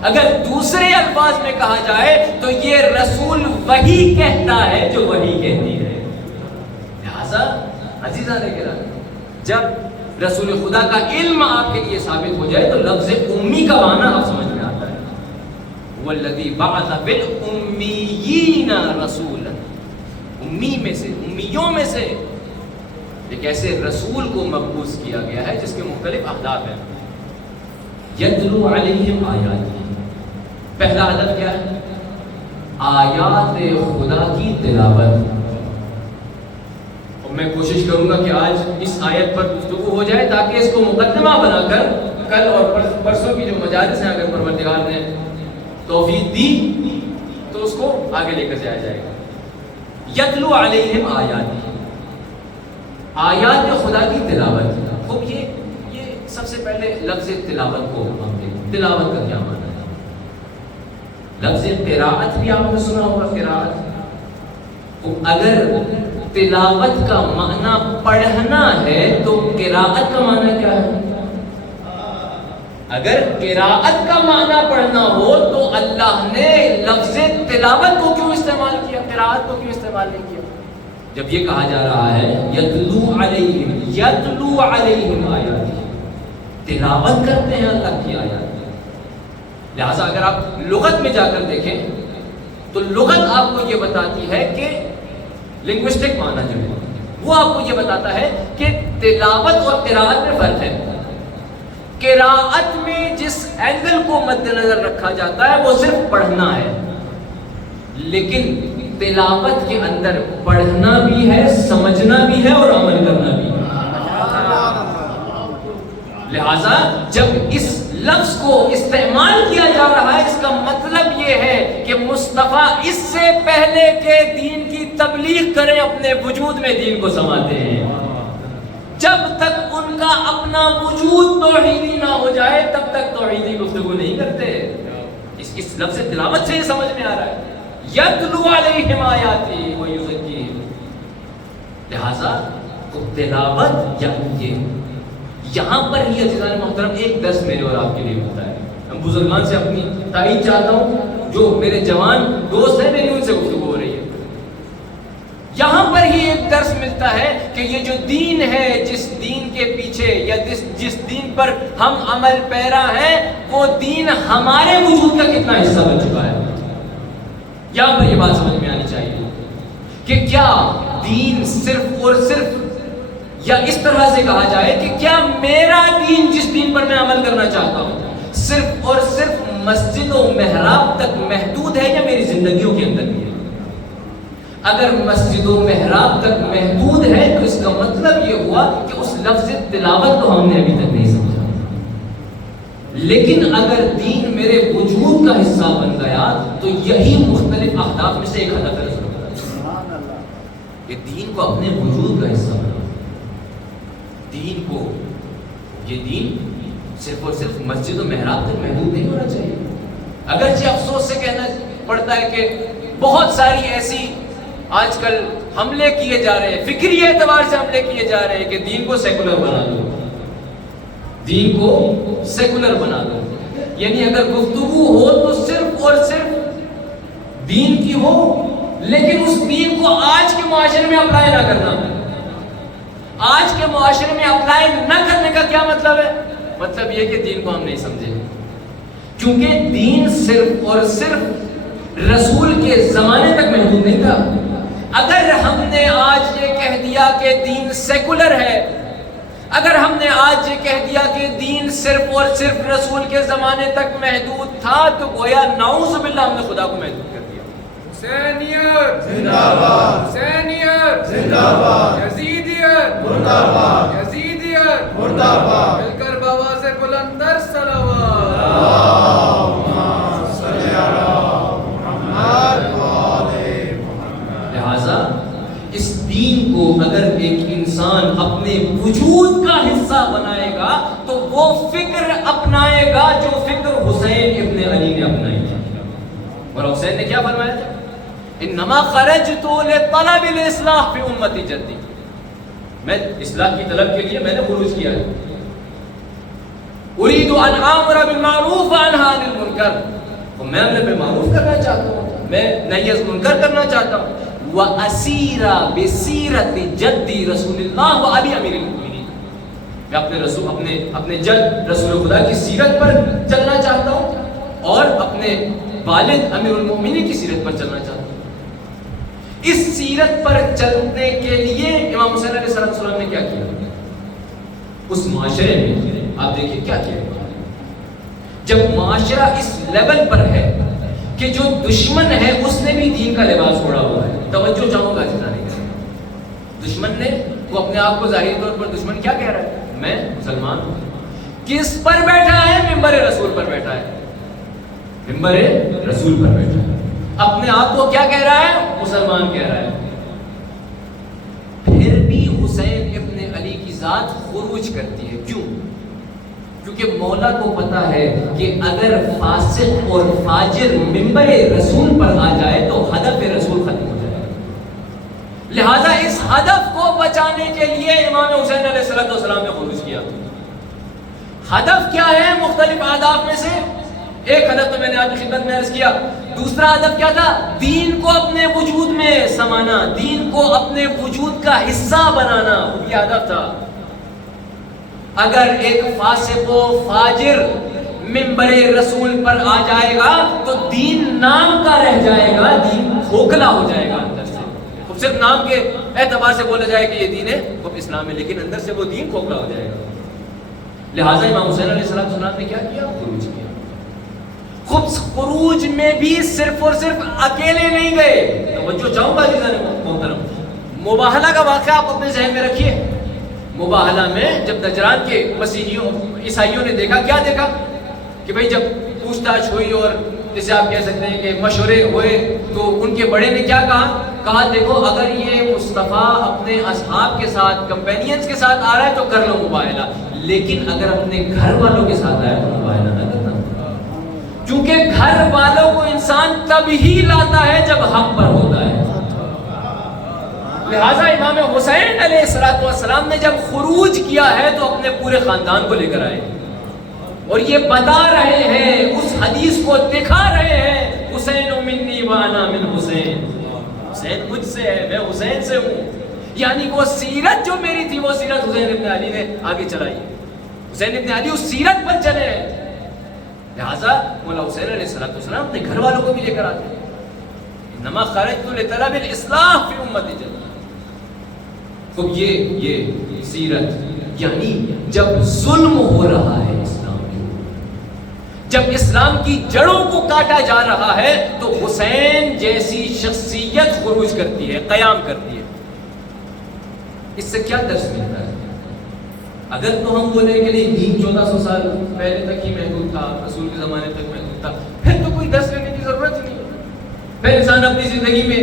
اگر دوسرے الفاظ میں کہا جائے تو یہ رسول وہی کہتا ہے جو وہی کہتی ہے. لہذا عزیزان گرامی، جب رسول خدا کا علم آپ کے لیے ثابت ہو جائے تو لفظ امی کا معنی آپ سمجھ میں آتا ہے. والذی بعث بالأمیین رسولا. امی میں سے، امیوں میں سے ایک ایسے رسول کو مبعوث کیا گیا ہے جس کے مختلف اہداف ہیں. یتلو علیہم آیات، پہلا ہدف کیا ہے؟ آیات خدا کی تلاوت. اور میں کوشش کروں گا کہ آج اس آیت پر گفتگو ہو جائے تاکہ اس کو مقدمہ بنا کر کل اور پرسوں کی جو مجالس ہیں اگر پروردگار نے توفیق دی تو اس کو آگے لے کر جایا جائے گا. یتلو علیہم آیات، آیات خدا کی تلاوت. خوب یہ سب سے پہلے لفظ تلاوت کو ہم دیکھیں. تلاوت کا کیا معنی ہے؟ لفظ قراءت بھی آپ نے سنا ہوگا، قراءت. اگر تلاوت کا معنی پڑھنا ہے تو قراءت کا معنی کیا ہے؟ اگر قراءت کا معنی پڑھنا ہو تو اللہ نے لفظ تلاوت کو کیوں استعمال کیا، قراءت کو کیوں استعمال نہیں کیا؟ جب یہ کہا جا رہا ہے یتلو علیہم آیات، تلاوت کرتے ہیں اللہ کی آیات. لہذا اگر آپ لغت میں جا کر دیکھیں تو لغت آپ کو یہ بتاتی ہے کہ لنگوسٹک معنی جو ہے وہ آپ کو یہ بتاتا ہے کہ تلاوت اور قراءت میں فرق ہے. قراءت میں جس اینگل کو مد نظر رکھا جاتا ہے وہ صرف پڑھنا ہے، لیکن تلاوت کے اندر پڑھنا بھی ہے، سمجھنا بھی ہے اور عمل کرنا بھی ہے. لہذا جب اس لفظ کو استعمال کیا جا رہا ہے اس کا مطلب یہ ہے کہ مصطفیٰ اس سے پہلے کے دین کی تبلیغ کریں، اپنے وجود میں دین کو سماتے ہیں. جب تک ان کا اپنا وجود توحیدی نہ ہو جائے تب تک توحیدی گفتگو نہیں کرتے. اس لفظ تلاوت سے یہ سمجھ میں آ رہا ہے یتلو علیہم آیاتی ویزکیہم. لہذا تلاوت یعنی یہاں پر ہی عزیزان محترم ایک درس میرے اور آپ کے لیے ہوتا ہے. میں بزرگان سے اپنی تائید چاہتا ہوں، جو میرے جوان دوست ہیں میری ان سے گفتگو ہو رہی ہے. یہاں پر ہی ایک درس ملتا ہے کہ یہ جو دین ہے، جس دین کے پیچھے یا جس دین پر ہم عمل پیرا ہیں، وہ دین ہمارے وجود کا کتنا حصہ بن چکا ہے. یہاں پر یہ بات سمجھ میں آنی چاہیے کہ کیا دین صرف اور صرف، یا اس طرح سے کہا جائے کہ کیا میرا دین جس دین پر میں عمل کرنا چاہتا ہوں صرف اور صرف مسجد و محراب تک محدود ہے یا میری زندگیوں کے اندر بھی ہے؟ اگر مسجد و محراب تک محدود ہے تو اس کا مطلب یہ ہوا کہ اس لفظ تلاوت کو ہم نے ابھی تک نہیں سمجھا. لیکن اگر دین میرے وجود کا حصہ بن گیا تو یہی مختلف اہداف میں سے ایک ہدف ہے رسول اللہ کہ دین کو اپنے وجود کا حصہ بنا. دین کو، یہ دین صرف اور صرف مسجد و محراب تک محدود نہیں ہونا چاہیے. اگرچہ افسوس سے کہنا پڑتا ہے کہ بہت ساری ایسی آج کل حملے کیے جا رہے ہیں، فکری اعتبار سے حملے کیے جا رہے ہیں کہ دین کو سیکولر بنا دو، دین کو سیکولر بنا دو. یعنی اگر گفتگو ہو تو صرف اور صرف دین کی ہو، لیکن اس دین کو آج کے معاشرے میں اپلائی نہ کرنا. آج کے معاشرے میں اپلائی نہ کرنے کا کیا مطلب ہے؟ مطلب یہ کہ دین کو ہم نہیں سمجھے، کیونکہ دین صرف اور صرف رسول کے زمانے تک محدود نہیں تھا. اگر ہم نے آج یہ کہہ دیا کہ دین سیکولر ہے، اگر ہم نے آج یہ کہہ دیا کہ دین صرف اور صرف رسول کے زمانے تک محدود تھا تو گویا نعوذ باللہ ہم نے خدا کو محدود کر دیا. حسینیت زندہ باد، حسینیت زندہ باد، یزیدیت مردہ باد، یزیدیت مردہ باد. مل کر بآواز بلندر صلوات. اللہم صلی علی محمد و آل محمد. لہذا اس دین کو اگر ایک انسان اپنے وجود کا حصہ بنائے گا تو وہ فکر اپنائے گا جو فکر حسین ابن علی نے اپنائی تھی. اور حسین نے کیا فرمایا تھا؟ انما خرجت لطلب الاصلاح فی امتی جدی. میں اصلاح کی طلب کے لیے میں نے خروج کیا ہے. اريد ان امر بالمعروف وانهى عن المنکر. میں امر بالمعروف کرنا چاہتا ہوں، میں نہی از منکر کرنا چاہتا ہوں. واسیر بسیرت جدی رسول اللہ و ابی امیر المؤمنین. میں اپنے جد رسول خدا کی سیرت پر چلنا چاہتا ہوں اور اپنے والد امیر المؤمنین کی سیرت پر چلنا چاہتا ہوں. اس سیرت پر چلنے کے لیے امام حسین علیہ السلام نے کیا کیا؟ اس معاشرے میں آپ دیکھیے کیا کیا. جب معاشرہ اس لیول پر ہے کہ جو دشمن ہے اس نے بھی دین کا لباس اوڑھا ہوا ہے. توجہ چاہوں گا جتانے کے دشمن نے وہ اپنے آپ کو ظاہری طور پر دشمن کیا کہہ رہا ہے؟ میں مسلمان ہوں. کس پر بیٹھا ہے؟ ممبر رسول پر بیٹھا ہے. ممبر رسول پر بیٹھا ہے. اپنے آپ کو کیا کہہ رہا ہے؟ مسلمان کہہ رہا ہے. پھر بھی حسین ابن علی کی ذات خروج کرتی ہے. کیوں؟ کیونکہ مولا کو پتا ہے کہ اگر فاسق اور فاجر ممبر رسول پر آ جائے تو ہدف رسول ختم ہو جائے. لہذا اس ہدف کو بچانے کے لیے امام حسین علیہ السلام نے خروج کیا. ہدف کیا ہے؟ مختلف اہداف میں سے ایک ہدف تو میں نے آپ کی خدمت میں عرض کیا. دوسرا ہدف کیا تھا؟ دین کو اپنے وجود میں سمانا، دین کو اپنے وجود کا حصہ بنانا. یہ ہدف تھا. اگر ایک فاسق و فاجر منبر رسول پر آ جائے گا تو دین نام کا رہ جائے گا، دین کھوکھلا ہو جائے گا اندر سے. خود صرف نام کے اعتبار سے بولا جائے کہ یہ دین ہے وہ اسلام ہے، لیکن اندر سے وہ دین کھوکھلا ہو جائے گا. لہٰذا امام حسین علیہ السلام نے کیا کیا؟ خروج کیا. خود خروج میں بھی صرف اور صرف اکیلے نہیں گئے. توجہ چاہوں گا عزیزان محترم، مباہلہ کا واقعہ آپ اپنے ذہن میں رکھیے. مباہلہ میں جب نجران کے مسیحیوں عیسائیوں نے دیکھا، کیا دیکھا کہ بھئی جب پوچھ تاچھ ہوئی اور جسے آپ کہہ سکتے ہیں کہ مشورے ہوئے تو ان کے بڑے نے کیا کہا دیکھو اگر یہ مصطفیٰ اپنے اصحاب کے ساتھ کمپینینز کے ساتھ آ رہا ہے تو کر لو مباہلہ، لیکن اگر اپنے گھر والوں کے ساتھ آیا تو مباہلہ نہ کرنا. کیونکہ گھر والوں کو انسان تب ہی لاتا ہے جب حق پر ہوتا ہے. لہٰذا امام حسین علیہ السلام نے جب خروج کیا ہے تو اپنے پورے خاندان کو لے کر آئے اور یہ بتا رہے ہیں، اس حدیث کو دکھا رہے ہیں، حسین منی وانا من حسین، حسین مجھ سے ہے، میں حسین سے ہوں. یعنی وہ سیرت جو میری تھی وہ سیرت حسین ابن علی نے آگے چلائی. حسین ابن علی اس سیرت پر چلے ہیں. لہٰذا مولا حسین علیہ السلام اپنے گھر والوں کو بھی لے کر آتے ہیں. انما خرجت لطلب الاصلاح فی امتی جدید. تو یہ سیرت یعنی جب ظلم ہو رہا ہے اسلام کے اوپر، جب اسلام کی جڑوں کو کاٹا جا رہا ہے تو حسین جیسی شخصیت خروج کرتی ہے، قیام کرتی ہے. اس سے کیا درس ملتا ہے؟ اگر تو ہم بولیں کہ نہیں دین 1400 سال پہلے تک ہی محدود تھا، رسول کے زمانے تک محدود تھا، پھر تو کوئی درس لینے کی ضرورت ہی نہیں. پھر انسان اپنی زندگی میں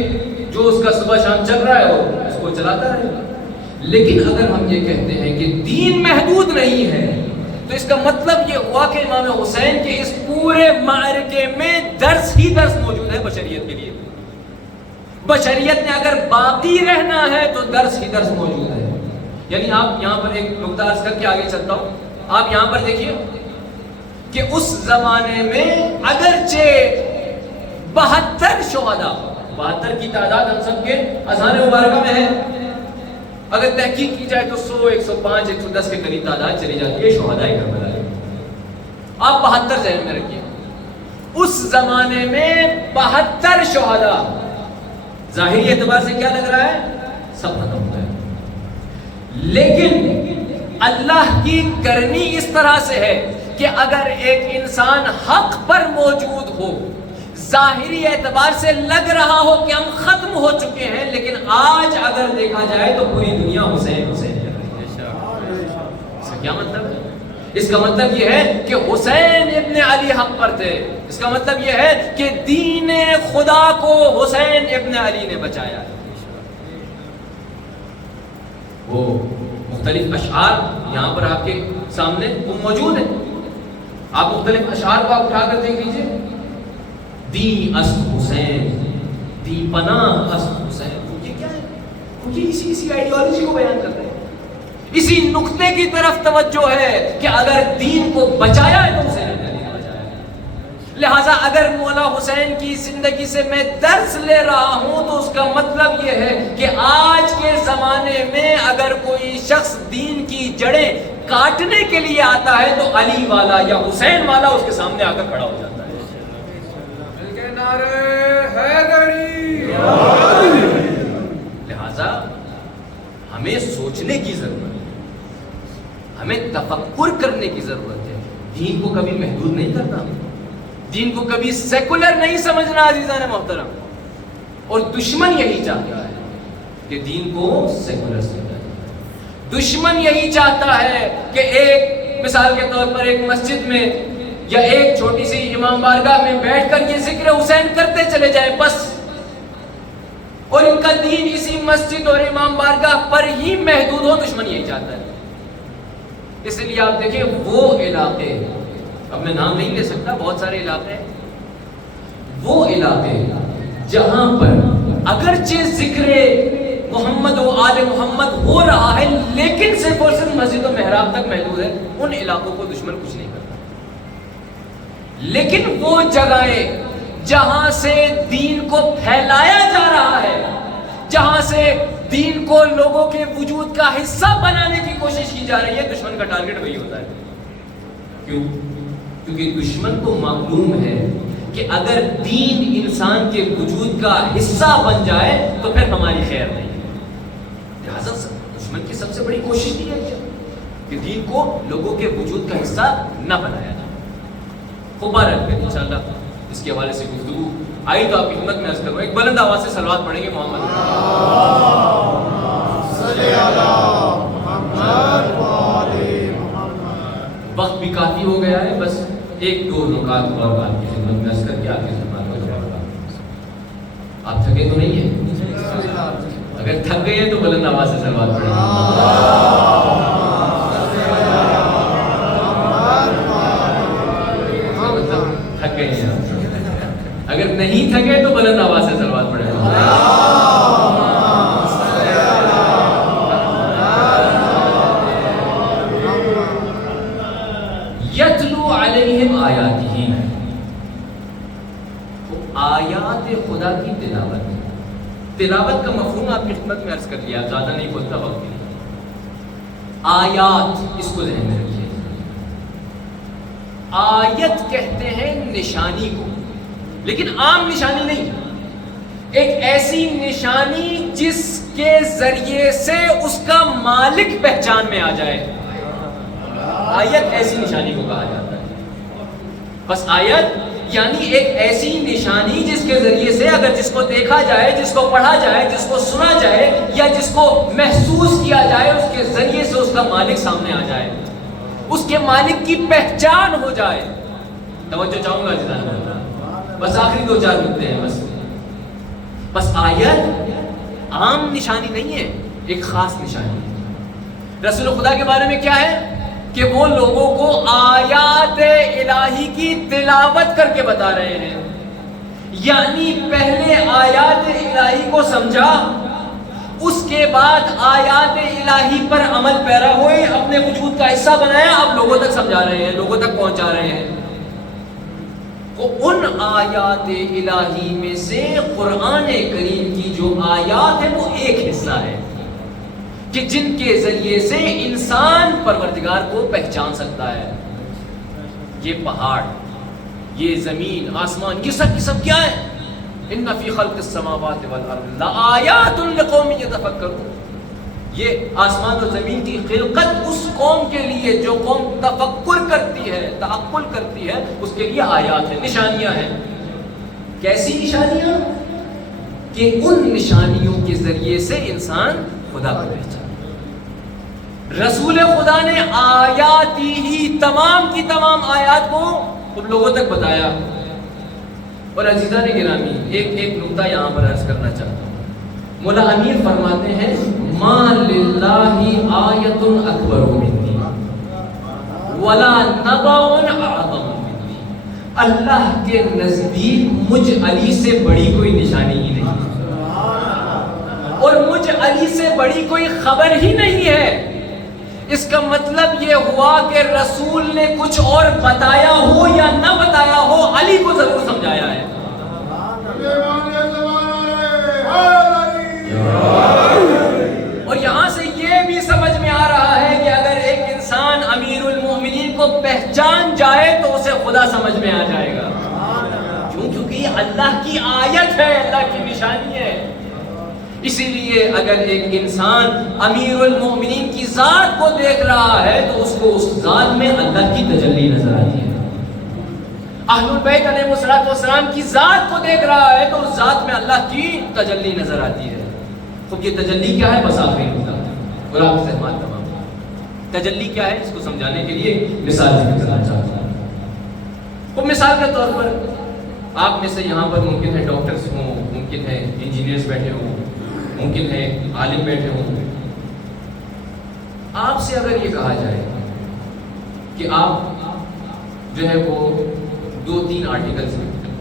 جو اس کا صبح شام چل رہا ہے وہ اس کو چلاتا رہے گا. لیکن اگر ہم یہ کہتے ہیں کہ دین محدود نہیں ہے تو اس کا مطلب یہ ہوا کہ امام حسین کے اس پورے معرکے میں درس ہی درس موجود ہے بشریت کے لیے. بشریت نے اگر باقی رہنا ہے تو درس ہی درس موجود ہے. یعنی آپ یہاں پر ایک نقطہ عرض کر کے آگے چلتا ہوں. آپ یہاں پر دیکھیے کہ اس زمانے میں اگرچہ 72 شہداء، 72 کی تعداد ہم سب کے اذان مبارکہ میں ہے، اگر تحقیق کی جائے تو 100 105 110 کے قریب تعداد چلی جاتی ہے شہداء کربلا کی. آپ 72 ذہن میں رکھیے. اس زمانے میں 72 شہداء، ظاہری اعتبار سے کیا لگ رہا ہے؟ سب ختم ہو گئے. لیکن اللہ کی کرنی اس طرح سے ہے کہ اگر ایک انسان حق پر موجود ہو، ظاہری اعتبار سے لگ رہا ہو کہ ہم ختم ہو چکے ہیں، لیکن آج اگر دیکھا جائے تو پوری دنیا حسین حسین کر رہی ہے. اس کا کیا مطلب ہے؟ اس کا مطلب یہ ہے کہ حسین ابن علی حق پر تھے. اس کا مطلب یہ ہے کہ دین خدا کو حسین ابن علی نے بچایا. وہ مختلف اشعار یہاں پر آپ کے سامنے وہ موجود ہیں. آپ مختلف اشعار کو آپ اٹھا کر دیکھ لیجیے. دی است حسین، دی پناہ است حسین. یہ کیا ہے؟ کیونکہ اسی آئیڈیالوجی کو بیان کرتے ہیں. اسی نقطے کی طرف توجہ ہے کہ اگر دین کو بچایا ہے تو حسین ابن علی نے بچایا ہے. لہٰذا اگر مولا حسین کی زندگی سے میں درس لے رہا ہوں تو اس کا مطلب یہ ہے کہ آج کے زمانے میں اگر کوئی شخص دین کی جڑیں کاٹنے کے لیے آتا ہے تو علی والا یا حسین والا اس کے سامنے آ کر کھڑا ہو جاتا ہے. لہذا ہمیں سوچنے کی ضرورت ہے، ہمیں تفکر کرنے کی ضرورت ہے. دین کو کبھی محدود نہیں کرنا، دین کو کبھی سیکولر نہیں سمجھنا عزیزان محترم. اور دشمن یہی چاہتا ہے کہ دین کو سیکولر سمجھا جائے. دشمن یہی چاہتا ہے کہ ایک مثال کے طور پر ایک مسجد میں یا ایک چھوٹی سی امام بارگاہ میں بیٹھ کر یہ ذکر حسین کرتے چلے جائیں بس، اور ان کا دین اسی مسجد اور امام بارگاہ پر ہی محدود ہو. دشمن یہی چاہتا ہے. اس لیے آپ دیکھیں وہ علاقے، اب میں نام نہیں لے سکتا، بہت سارے علاقے ہیں، وہ علاقے جہاں پر اگرچہ ذکر محمد و آل محمد ہو رہا ہے لیکن صرف اور صرف مسجد و محراب تک محدود ہے، ان علاقوں کو دشمن کچھ نہیں کرتا. لیکن وہ جگہیں جہاں سے دین کو پھیلایا جا رہا ہے، جہاں سے دین کو لوگوں کے وجود کا حصہ بنانے کی کوشش کی جا رہی ہے، دشمن کا ٹارگٹ وہی ہوتا ہے. کیوں؟ کیونکہ دشمن کو معلوم ہے کہ اگر دین انسان کے وجود کا حصہ بن جائے تو پھر ہماری خیر نہیں. لہٰذا دشمن کی سب سے بڑی کوشش یہ ہے کہ دین کو لوگوں کے وجود کا حصہ نہ بنایا جائے. مبارک ہے انشاءاللہ اس کے حوالے سے گفتگو آئی تو آپ کی خدمت میں عرض کروں. ایک بلند آواز سے صلوات پڑھیں گے محمد صلی اللہ محمد وآلہ محمد. وقت بھی کافی ہو گیا ہے، بس ایک دو نکات اور آپ کی خدمت میں عرض کر کے آپ کی خدمت کو جواب دوں. آپ تھکے تو نہیں ہیں؟ اگر تھک گئے ہیں تو بلند آواز سے صلوات پڑھیں گے. تھک گئے ہیں، اگر نہیں تھکے تو بلند آواز سے صلوات پڑھیں گے. یتلو علیہم آیاتہ، تو آیات خدا کی تلاوت. تلاوت کا مفہوم آپ کی خدمت میں عرض کر لیا، زیادہ نہیں بولتا وقت نہیں. آیات اس کو ذہن میں رکھیے. آیت کہتے ہیں نشانی کو، لیکن عام نشانی نہیں، ایک ایسی نشانی جس کے ذریعے سے اس کا مالک پہچان میں آ جائے. آیت ایسی نشانی کو کہا جاتا ہے. بس آیت یعنی ایک ایسی نشانی جس کے ذریعے سے اگر جس کو دیکھا جائے، جس کو پڑھا جائے، جس کو سنا جائے یا جس کو محسوس کیا جائے، اس کے ذریعے سے اس کا مالک سامنے آ جائے، اس کے مالک کی پہچان ہو جائے. توجہ چاہوں گا جناب، بس آخری دو چار نکتے ہیں. بس آیت عام نشانی نہیں ہے، ایک خاص نشانی ہے. رسول خدا کے بارے میں کیا ہے کہ وہ لوگوں کو آیات الہی کی تلاوت کر کے بتا رہے ہیں. یعنی پہلے آیات الہی کو سمجھا، اس کے بعد آیات الہی پر عمل پیرا ہوئے، اپنے وجود کا حصہ بنایا، اب لوگوں تک سمجھا رہے ہیں، لوگوں تک پہنچا رہے ہیں. تو ان آیات الہی میں سے قرآن کریم کی جو آیات ہے وہ ایک حصہ ہے کہ جن کے ذریعے سے انسان پروردگار کو پہچان سکتا ہے. یہ پہاڑ، یہ زمین، آسمان، یہ سب کیا ہے؟ ان فی خلق السماوات والارض لآیات لقوم یتفکرون. یہ آسمان اور زمین کی خلقت اس قوم کے لیے جو قوم تفکر کرتی ہے، تعقل کرتی ہے، اس کے لیے آیات ہیں، نشانیاں ہیں. کیسی نشانیاں؟ کہ ان نشانیوں کے ذریعے سے انسان خدا کو پہچانے. رسول خدا نے آیاتی ہی تمام کی تمام آیات کو ان لوگوں تک بتایا. اور عزیزان گرامی، ایک نقطہ یہاں پر عرض کرنا چاہتا ہوں. مولا امیر فرماتے ہیں ما للہ آیت اکبر منی ولا نبأ اعظم منی. اللہ کے نزدیک مجھ علی سے بڑی کوئی نشانی ہی نہیں، اور مجھ علی سے بڑی کوئی خبر ہی نہیں ہے. اس کا مطلب یہ ہوا کہ رسول نے کچھ اور بتایا ہو یا نہ بتایا ہو، علی کو ضرور سمجھایا ہے. اور یہاں سے یہ بھی سمجھ میں آ رہا ہے کہ اگر ایک انسان امیر المومنین کو پہچان جائے تو اسے خدا سمجھ میں آ جائے گا. کیوں؟ کیونکہ یہ اللہ کی آیت ہے، اللہ کی نشانی ہے. اسی لیے اگر ایک انسان امیر المومنین کی ذات کو دیکھ رہا ہے تو اس کو اس ذات میں اللہ کی تجلی نظر آتی ہے. اہل البیت علیہ الصلوۃ والسلام کی ذات کو دیکھ رہا ہے تو اس ذات میں اللہ کی تجلی نظر آتی ہے. تو یہ تجلی کیا ہے؟ بس آخری نقطہ اور آپ سے بات تمام. تجلی کیا ہے اس کو سمجھانے کے لیے مثال ذکر کرنا چاہتا ہوں. تو مثال کے طور پر آپ میں سے یہاں پر ممکن ہے ڈاکٹرز ہوں، ممکن ہے انجینئرز بیٹھے ہوں، ممکن ہے عالم بیٹھے ہوں. آپ سے اگر یہ کہا جائے کہ آپ جو ہے وہ 2-3 آرٹیکلز لکھتے ہیں.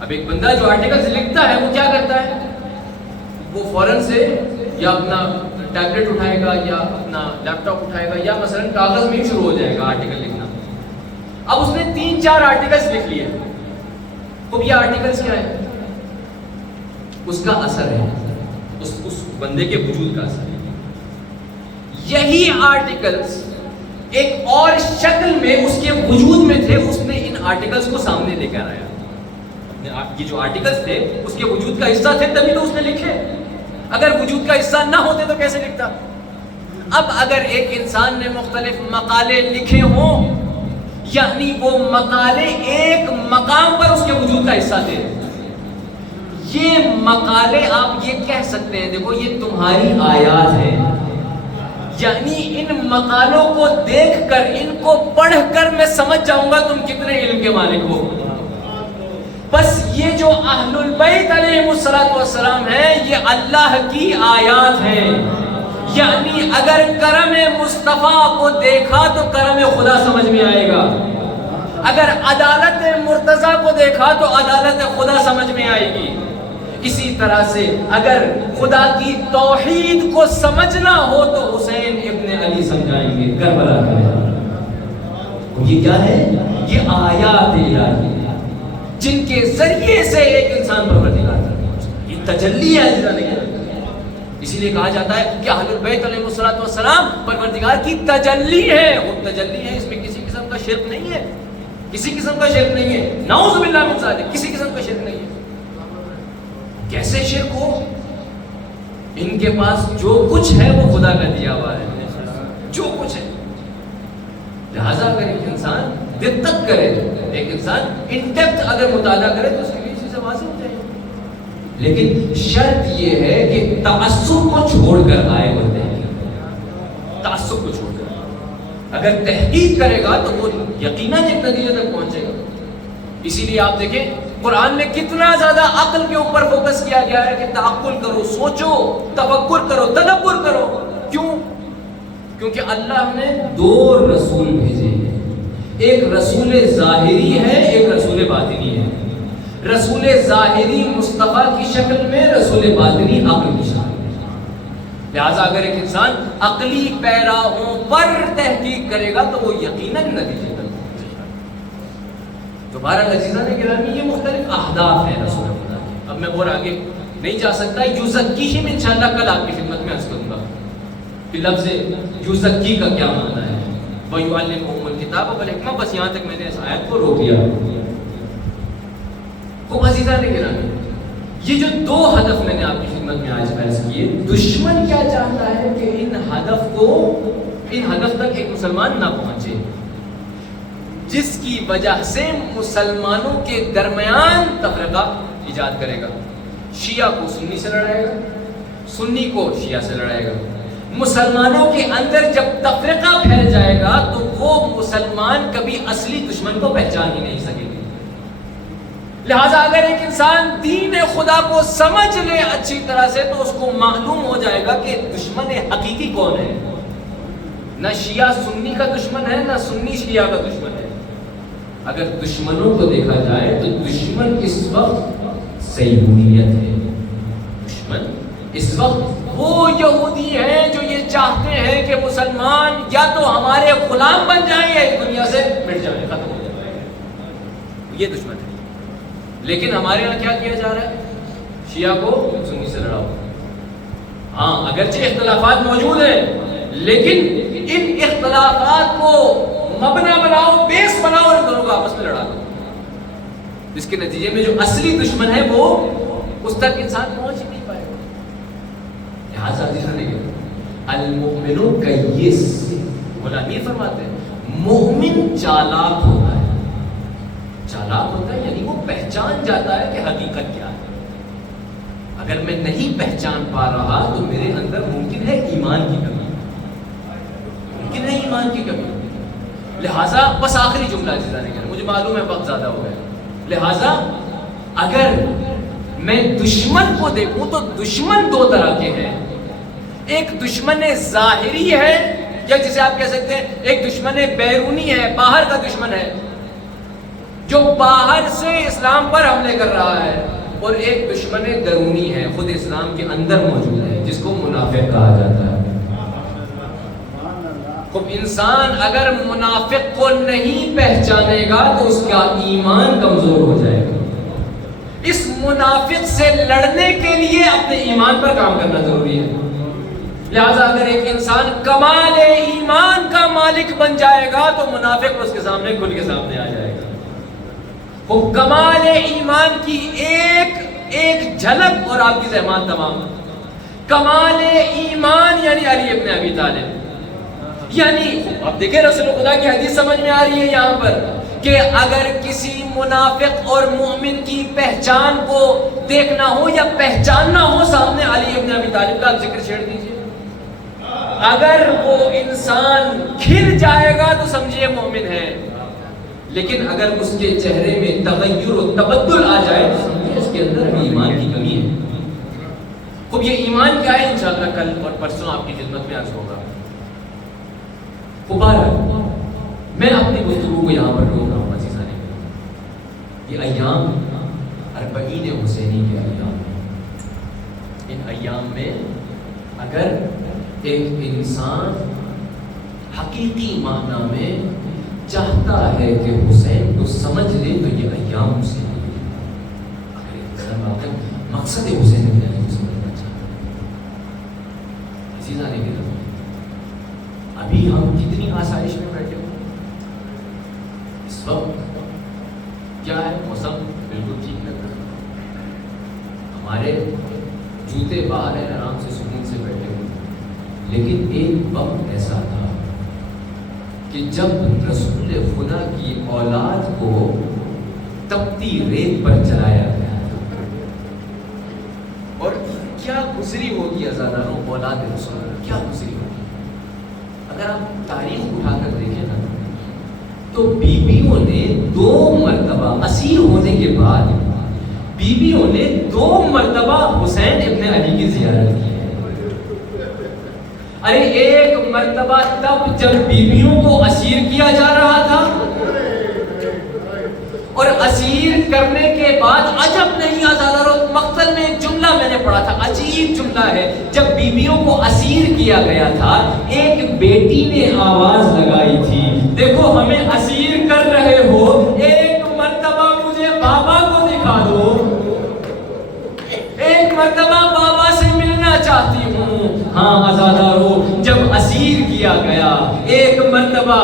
اب ایک بندہ جو آرٹیکلز لکھتا ہے وہ کیا کرتا ہے؟ وہ فوراً سے یا اپنا ٹیبلٹ اٹھائے گا یا اپنا لیپ ٹاپ اٹھائے گا یا مثلاً کاغذ میں ہی شروع ہو جائے گا آرٹیکل لکھنا. اب اس نے 3-4 آرٹیکلز لکھ لیے. اب یہ آرٹیکلز کیا ہے؟ اس کا اثر ہے، اس بندے کے وجود کا اثر ہے. یہی آرٹیکلز ایک اور شکل میں اس کے وجود میں تھے، اس نے ان آرٹیکلز کو سامنے لے کر آیا. یہ جو آرٹیکلز تھے اس کے وجود کا حصہ تھے تبھی تو اس نے لکھے. اگر وجود کا حصہ نہ ہوتے تو کیسے لکھتا؟ اب اگر ایک انسان نے مختلف مقالے لکھے ہوں، یعنی وہ مقالے ایک مقام پر اس کے وجود کا حصہ تھے. یہ مقالے آپ یہ کہہ سکتے ہیں دیکھو یہ تمہاری آیات ہیں، یعنی ان مقالوں کو دیکھ کر ان کو پڑھ کر میں سمجھ جاؤں گا تم کتنے علم کے مالک ہو. بس یہ جو اہل البیت علیہ الصلوۃ والسلام ہیں یہ اللہ کی آیات ہیں. یعنی اگر کرم مصطفیٰ کو دیکھا تو کرم خدا سمجھ میں آئے گا، اگر عدالت مرتضیٰ کو دیکھا تو عدالت خدا سمجھ میں آئے گی. اسی طرح سے اگر خدا کی توحید کو سمجھنا ہو تو حسین ابن علی سمجھائیں گے کربلا میں. یہ کیا ہے؟ یہ آیات الہی جن کے ذریعے سے ایک انسان پروردگار تک پہنچتا ہے. یہ تجلی ہے اجرا نہیں ہے. اسی لیے کہا جاتا ہے کہ اہل البیت علیہ الصلوۃ والسلام پروردگار کی تجلی ہے. وہ تجلی ہے، اس میں کسی قسم کا شرک نہیں ہے، کسی قسم کا شرک نہیں ہے. نعوذ باللہ من ذالک، کسی قسم کا شرک نہیں ہے. کیسے شرک ہو؟ ان کے پاس جو کچھ ہے وہ خدا کا دیا ہوا ہے، جو کچھ ہے. لہذا اگر ایک انسان دقت کرے، ایک انسان ان ڈیپتھ اگر مطالعہ کرے تو اس کے لیے چیزیں واضح ہو جائیں گی. لیکن شرط یہ ہے کہ تعصب کو چھوڑ کر آئے وہ تحقیق، تعصب کو چھوڑ کر اگر تحقیق کرے گا تو وہ یقیناً ایک نتیجے تک پہنچے گا. اسی لیے آپ دیکھیں قرآن میں کتنا زیادہ عقل کے اوپر فوکس کیا گیا ہے کہ تعقل کرو، سوچو، تفکر کرو، تدبر کرو. کیوں؟ کیونکہ اللہ نے 2 رسول بھیجے ہیں. ایک رسول ظاہری ہے، ایک رسول باطنی ہے. رسول ظاہری مصطفیٰ کی شکل میں، رسول باطنی عقل کی شکل میں. لہٰذا اگر ایک انسان عقلی پیراہوں پر تحقیق کرے گا تو وہ یقیناً نتیجے تک پہنچے گا. دوبارہ عزیزان گرامی یہ مختلف اہداف ہیں رسول خدا کے. اب میں اور آگے نہیں جا سکتا. یزکیہم انشاءاللہ کل آپ کی خدمت میں عرض کروں گا کہ لفظ یزکی کا کیا معنی ہے. وَيُعَلِّمُهُمُ الْكِتَابَ وَالْحِکْمَةَ. بس یہاں تک میں نے اس آیت کو روک دیا. خوب عزیزان گرامی یہ جو 2 ہدف میں نے آپ کی خدمت میں آج عرض کیے، دشمن کیا چاہتا ہے کہ ان ہدف تک ایک مسلمان نہ پہنچے، جس کی وجہ سے مسلمانوں کے درمیان تفرقہ ایجاد کرے گا. شیعہ کو سنی سے لڑائے گا، سنی کو شیعہ سے لڑائے گا. مسلمانوں کے اندر جب تفرقہ پھیل جائے گا تو وہ مسلمان کبھی اصلی دشمن کو پہچان ہی نہیں سکے گا. لہٰذا اگر ایک انسان دین خدا کو سمجھ لے اچھی طرح سے تو اس کو معلوم ہو جائے گا کہ دشمن حقیقی کون ہے. نہ شیعہ سنی کا دشمن ہے، نہ سنی شیعہ کا دشمن ہے. اگر دشمنوں کو دیکھا جائے تو دشمن اس وقت صہیونیت ہے. دشمن اس وقت وہ یہودی ہیں جو یہ چاہتے ہیں کہ مسلمان یا تو ہمارے غلام بن جائیں یا اس دنیا سے مٹ جائیں، ختم ہو جائیں. یہ دشمن ہے. لیکن ہمارے یہاں کیا کیا جا رہا ہے؟ شیعہ کو سنی سے لڑاؤ. ہاں اگرچہ اختلافات موجود ہیں لیکن ان اختلافات کو مبنا بناؤ، بیس بناؤ اور دونوں کو آپس میں لڑا دو. جس کے نتیجے میں جو اصلی دشمن ہے وہ اس تک انسان پہنچ ہی نہیں پائے گا. لہٰذا المؤمن کیس، مولا امیر فرماتے ہیں مومن چالاک ہوتا ہے. چالاک ہوتا ہے یعنی وہ پہچان جاتا ہے کہ حقیقت کیا ہے. اگر میں نہیں پہچان پا رہا تو میرے اندر ممکن ہے ایمان کی کمی، ممکن ہے ایمان کی کمی. لہٰذا بس آخری جملہ جزانے کا، مجھے معلوم ہے وقت زیادہ ہو گیا. لہٰذا اگر میں دشمن کو دیکھوں تو دشمن دو طرح کے ہیں. ایک دشمن ظاہری ہے، یا جسے آپ کہہ سکتے ہیں ایک دشمن بیرونی ہے، باہر کا دشمن ہے جو باہر سے اسلام پر حملے کر رہا ہے. اور ایک دشمن درونی ہے، خود اسلام کے اندر موجود ہے، جس کو منافق کہا جاتا ہے. خب انسان اگر منافق کو نہیں پہچانے گا تو اس کا ایمان کمزور ہو جائے گا. اس منافق سے لڑنے کے لیے اپنے ایمان پر کام کرنا ضروری ہے. لہذا اگر ایک انسان کمال ایمان کا مالک بن جائے گا تو منافق اس کے سامنے کھل کے سامنے آ جائے گا. وہ کمال ایمان کی ایک جھلک اور آپ کی زحمات تمام. کمال ایمان یعنی علی ابن ابی طالب. یعنی اب دیکھیں رسول خدا کی حدیث سمجھ میں آ رہی ہے یہاں پر کہ اگر کسی منافق اور مومن کی پہچان کو دیکھنا ہو یا پہچاننا ہو سامنے علی ابن ابی طالب کا ذکر چھیڑ دیجئے. اگر وہ انسان کھل جائے گا تو سمجھیے مومن ہے، لیکن اگر اس کے چہرے میں تغیر و تبدل آ جائے تو سمجھیے اس کے اندر بھی ایمان کی کمی ہے. خب یہ ایمان کیا ہے انشاءاللہ کل اور پرسوں آپ کی خدمت میں عرض ہوگا. میں اپنی گفتگو کو یہاں پر روک رہا ہوں عزیزان. یہ ایام اربعین حسینی کے ایام ہیں. ان ایام میں اگر ایک انسان حقیقی معنی میں چاہتا ہے کہ حسین کو سمجھ لے تو یہ ایام حسینی ہے. اگر انسان واقعی مقصد حسین کو سمجھنا چاہتا ہے. عزیزان کے ابھی ہم کتنی آسائش میں بیٹھے ہو. اس وقت کیا ہے موسم بالکل ٹھیک لگ رہا ہے، ہمارے جوتے باہر ہیں، آرام سے سکون سے بیٹھے ہوئے. لیکن ایک وقت ایسا تھا کہ جب رسول خدا کی اولاد کو تپتی ریت پر چلایا گیا اور کیا گزری ہوگی عزاداروں اولاد رسول اللہ، کیا گزری ہوگی. اگر آپ تاریخ اٹھا کر دیکھیں نا تو بیویوں نے 2 مرتبہ اسیر ہونے کے بعد بیویوں نے 2 مرتبہ حسین ابن علی کی زیارت کی ہے. ارے ایک مرتبہ تب جب بیویوں کو اسیر کیا جا رہا تھا اور اسیر کرنے کے بعد عجب نہیں آزاداروں مقتل میں ایک جملہ میں نے پڑھا تھا، عجیب جملہ ہے. جب بیویوں کو اسیر کیا گیا تھا ایک بیٹی نے آواز لگائی تھی، دیکھو ہمیں اسیر کر رہے ہو، ایک مرتبہ مجھے بابا کو دکھا دو، ایک مرتبہ بابا سے ملنا چاہتی ہوں. ہاں آزاداروں جب اسیر کیا گیا ایک مرتبہ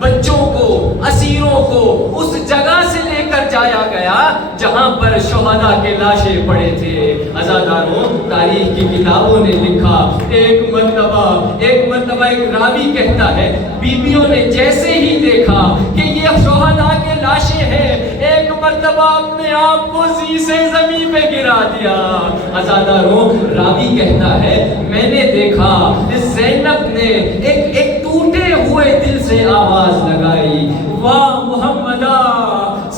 بچوں کو اسیروں کو اس جگہ سے لے کر جایا گیا جہاں پر شہداء کے لاشیں پڑے تھے. عزاداروں تاریخ کی کتابوں نے لکھا ایک مرتبہ ایک راوی کہتا ہے بیویوں نے جیسے ہی دیکھا کہ یہ شہداء کے لاشیں ہیں ایک مرتبہ اپنے آپ کو سے زمین پہ گرا دیا. عزاداروں راوی کہتا ہے میں نے دیکھا زینب نے ایک ٹوٹے ہوئے دل سے آواز لگائی، واہ محمدہ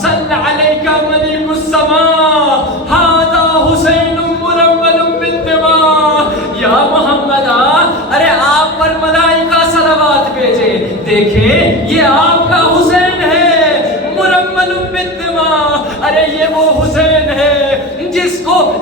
صلی علیکہ ملک السماء ہذا حسین مرمل بالدماء. یا محمدہ ارے آپ پر ملائکہ صلوات بھیجے، دیکھیں یہ آپ کا حسین ہے مرمل بالدماء. ارے یہ وہ حسین ہے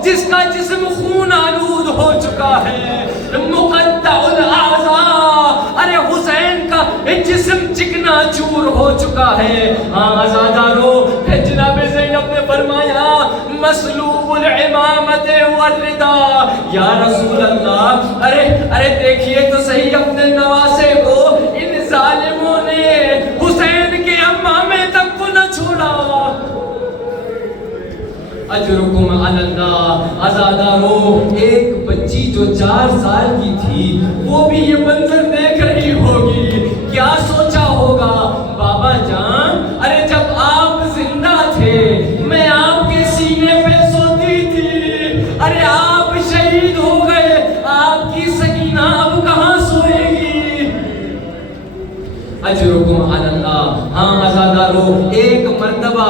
جس کا جسم خون آلود ہو چکا ہے، مقطع الاعضاء. ارے حسین کا جسم چکنا چور ہو چکا ہے. ہاں آزاداروں پھر جناب زینب نے فرمایا مسلوب العمامت والردا. یا رسول اللہ ارے دیکھیے تو صحیح اپنے نواسے کو، ان ظالموں نے حسین کے امامے تک کو نہ چھوڑا. اجرکم علی اللہ. آزاداروں ایک بچہ بچی جو 4 سال کی تھی وہ بھی یہ منظر دیکھ رہی ہوگی. کیا سوچا ہوگا بابا جان؟ ارے جب آپ زندہ تھے میں آپ کے سینے پہ سوتی تھی. ارے آپ شہید ہو گئے, آپ کی سکینہ اب کہاں سوئے گی؟ اجرکم علی اللہ. ہاں عزادارو, ایک مرتبہ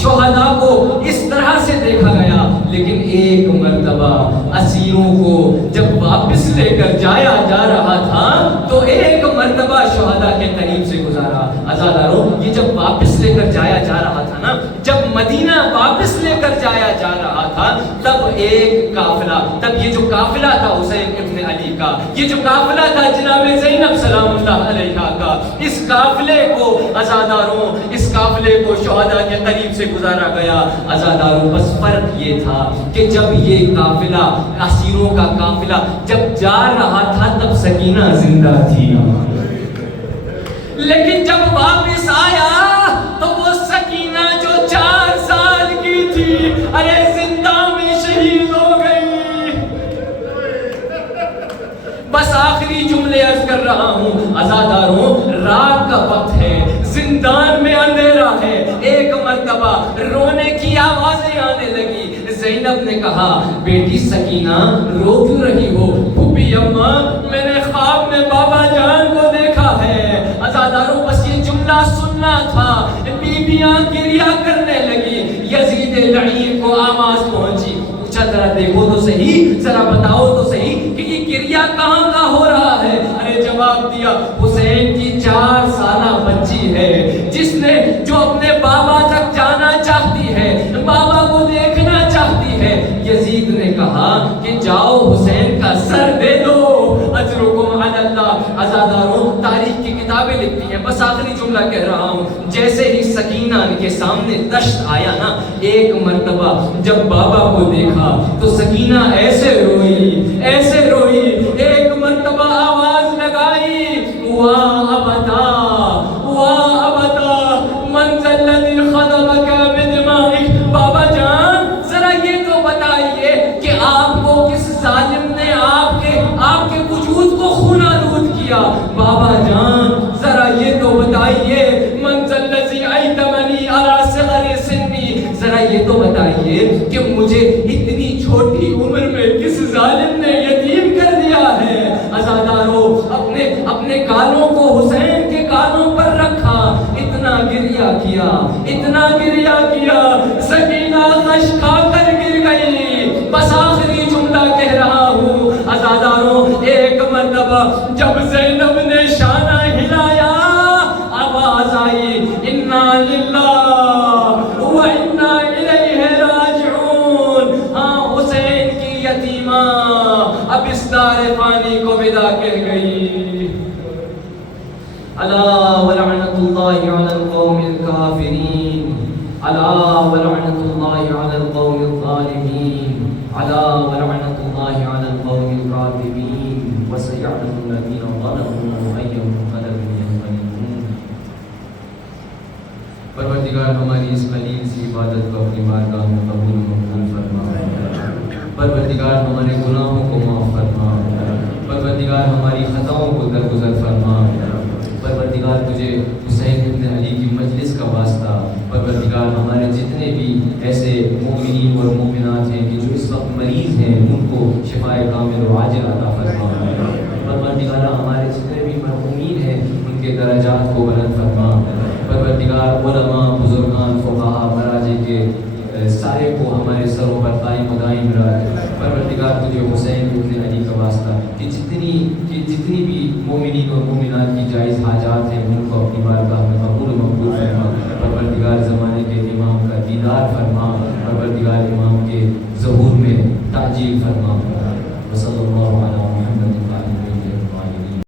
شہداء کو اس طرح سے دیکھا گیا, لیکن ایک مرتبہ اسیروں کو جب واپس لے کر جایا جا رہا تھا تو ایک مرتبہ شہداء کے قریب سے گزارا. عزادارو, یہ جب واپس لے کر جایا جا رہا تھا نا, جب مدینہ واپس لے کر جایا جا رہا تھا, تب ایک قافلہ, تب یہ جو قافلہ تھا حسین ابن علی کا, یہ جو قافلہ تھا جناب زینب سلام اللہ علیہا کا, اس قافلے کو عزاداروں, اس قافلے کو شہداء کے قریب سے گزارا گیا. عزاداروں, بس فرق یہ تھا کہ جب یہ قافلہ, اسیروں کا قافلہ جب جا رہا تھا تب سکینہ زندہ تھی, لیکن جب واپس آیا تو وہ سکینہ جو 4 سال کی تھی, ارے زندہ میں شہید ہو گئی. بس آخری جملے عرض کر رہا ہوں عزاداروں, رات کا وقت ہے, زندان میں اندھیرا ہے. ایک مرتبہ رونے کی آوازیں آنے لگی. زینب نے کہا, بیٹی سکینہ رو کیوں رہی ہو؟ پھوپھی اماں, میں نے خواب میں بابا جان کو دیکھا ہے. عزاداروں, بس یہ جملہ سننا تھا, بیویاں گریہ کرنے لگی. یزید لعین کو آواز پہنچی, پوچھا ذرا دیکھو تو صحیح, ذرا بتاؤ تو صحیح کہ یہ گریہ کہاں کا ہو رہا ہے. ارے جواب دیا, حسین کی 4 سالہ بچی ہے جس نے, جو اپنے بابا تک جانا چاہتی ہے, بابا کو دیکھنا چاہتی ہے. یزید نے کہا کہ جاؤ حسین کا سر دے دو. اجرکم علی اللہ. عزاداروں, تاریخ کی کتابیں لکھتی ہیں, بس آخری جملہ کہہ رہا ہوں, جیسے ہی سکینہ کے سامنے دشت آیا نا, ایک مرتبہ جب بابا کو دیکھا تو سکینہ ایسے روئی, ایسے روئی. ایک مرتبہ آواز لگائی, واہ ابدا, واہ ابدا, من ذا الذی خضبک بدمائک. بابا جان ذرا یہ تو بتائیے کہ آپ کو کس ظالم نے آپ کے وجود کو خون آلود کیا. بابا جان ذرا یہ تو بتائیے, من ذا الذی ایتمنی علی صغر سنی. ذرا یہ تو بتائیے کہ مجھے اتنی چھوٹی عمر میں کس ظالم نے یتیم کر دیا ہے. عزاداروں, اپنے گالوں کو حسین کے گالوں پر رکھا, اتنا گریہ کیا, اتنا گریہ کیا, سکینہ غش کھا کر گر گئی. بس آخری جملہ کہہ رہا ہوں عزاداروں, ایک مرتبہ جب زینب نے شانہ ہلایا, آواز آئی, انا للہ و انا الیہ راجعون. ہاں, حسین کی یتیمہ اب اس دار فانی کو ودا کہہ گئی. الا ولعنت اللہ علی القوم الکافرین, الا ولعنت اللہ علی القوم الظالمین, الا ولعنت اللہ علی القوم الکاذبین, وسیعلم الذین ظلموا ای منقلب ینقلبون. پروردگار, ہماری اس قلیل سی عبادت کو اپنی بارگاہ میں قبول مقبول فرما. پروردگار, ہمارے گناہوں کو معاف فرما. پروردگار, ہماری خطاؤں کو درگزر فرما. پروردگار, تجھے حسین ابن علی کی مجلس کا واسطہ, پروردگار ہمارے جتنے بھی ایسے مومنین اور مومنات ہیں کہ جو اس وقت مریض ہیں, ان کو شفائے کامل و عاجل عطا فرما. پروردگار, ہمارے جتنے بھی مرحومین ہیں ان کے درجات کو بلند فرما. پروردگار, علماء, بزرگان, فقہاء, مراجع کے سارے کو ہمارے سروں پر قائم و دائم رکھ. پروردگار, تجھے حسین ابن علی کا واسطہ کہ جتنی بھی مومنین اور مومنات کی جائز حاجات ہیں ان کو اپنی بارگاہ میں قبول و مقبول فرما. پروردگار, زمانے کے امام کا دیدار فرما. پروردگار, امام کے ظہور میں تعجیل فرما. وصلی اللہ علیہ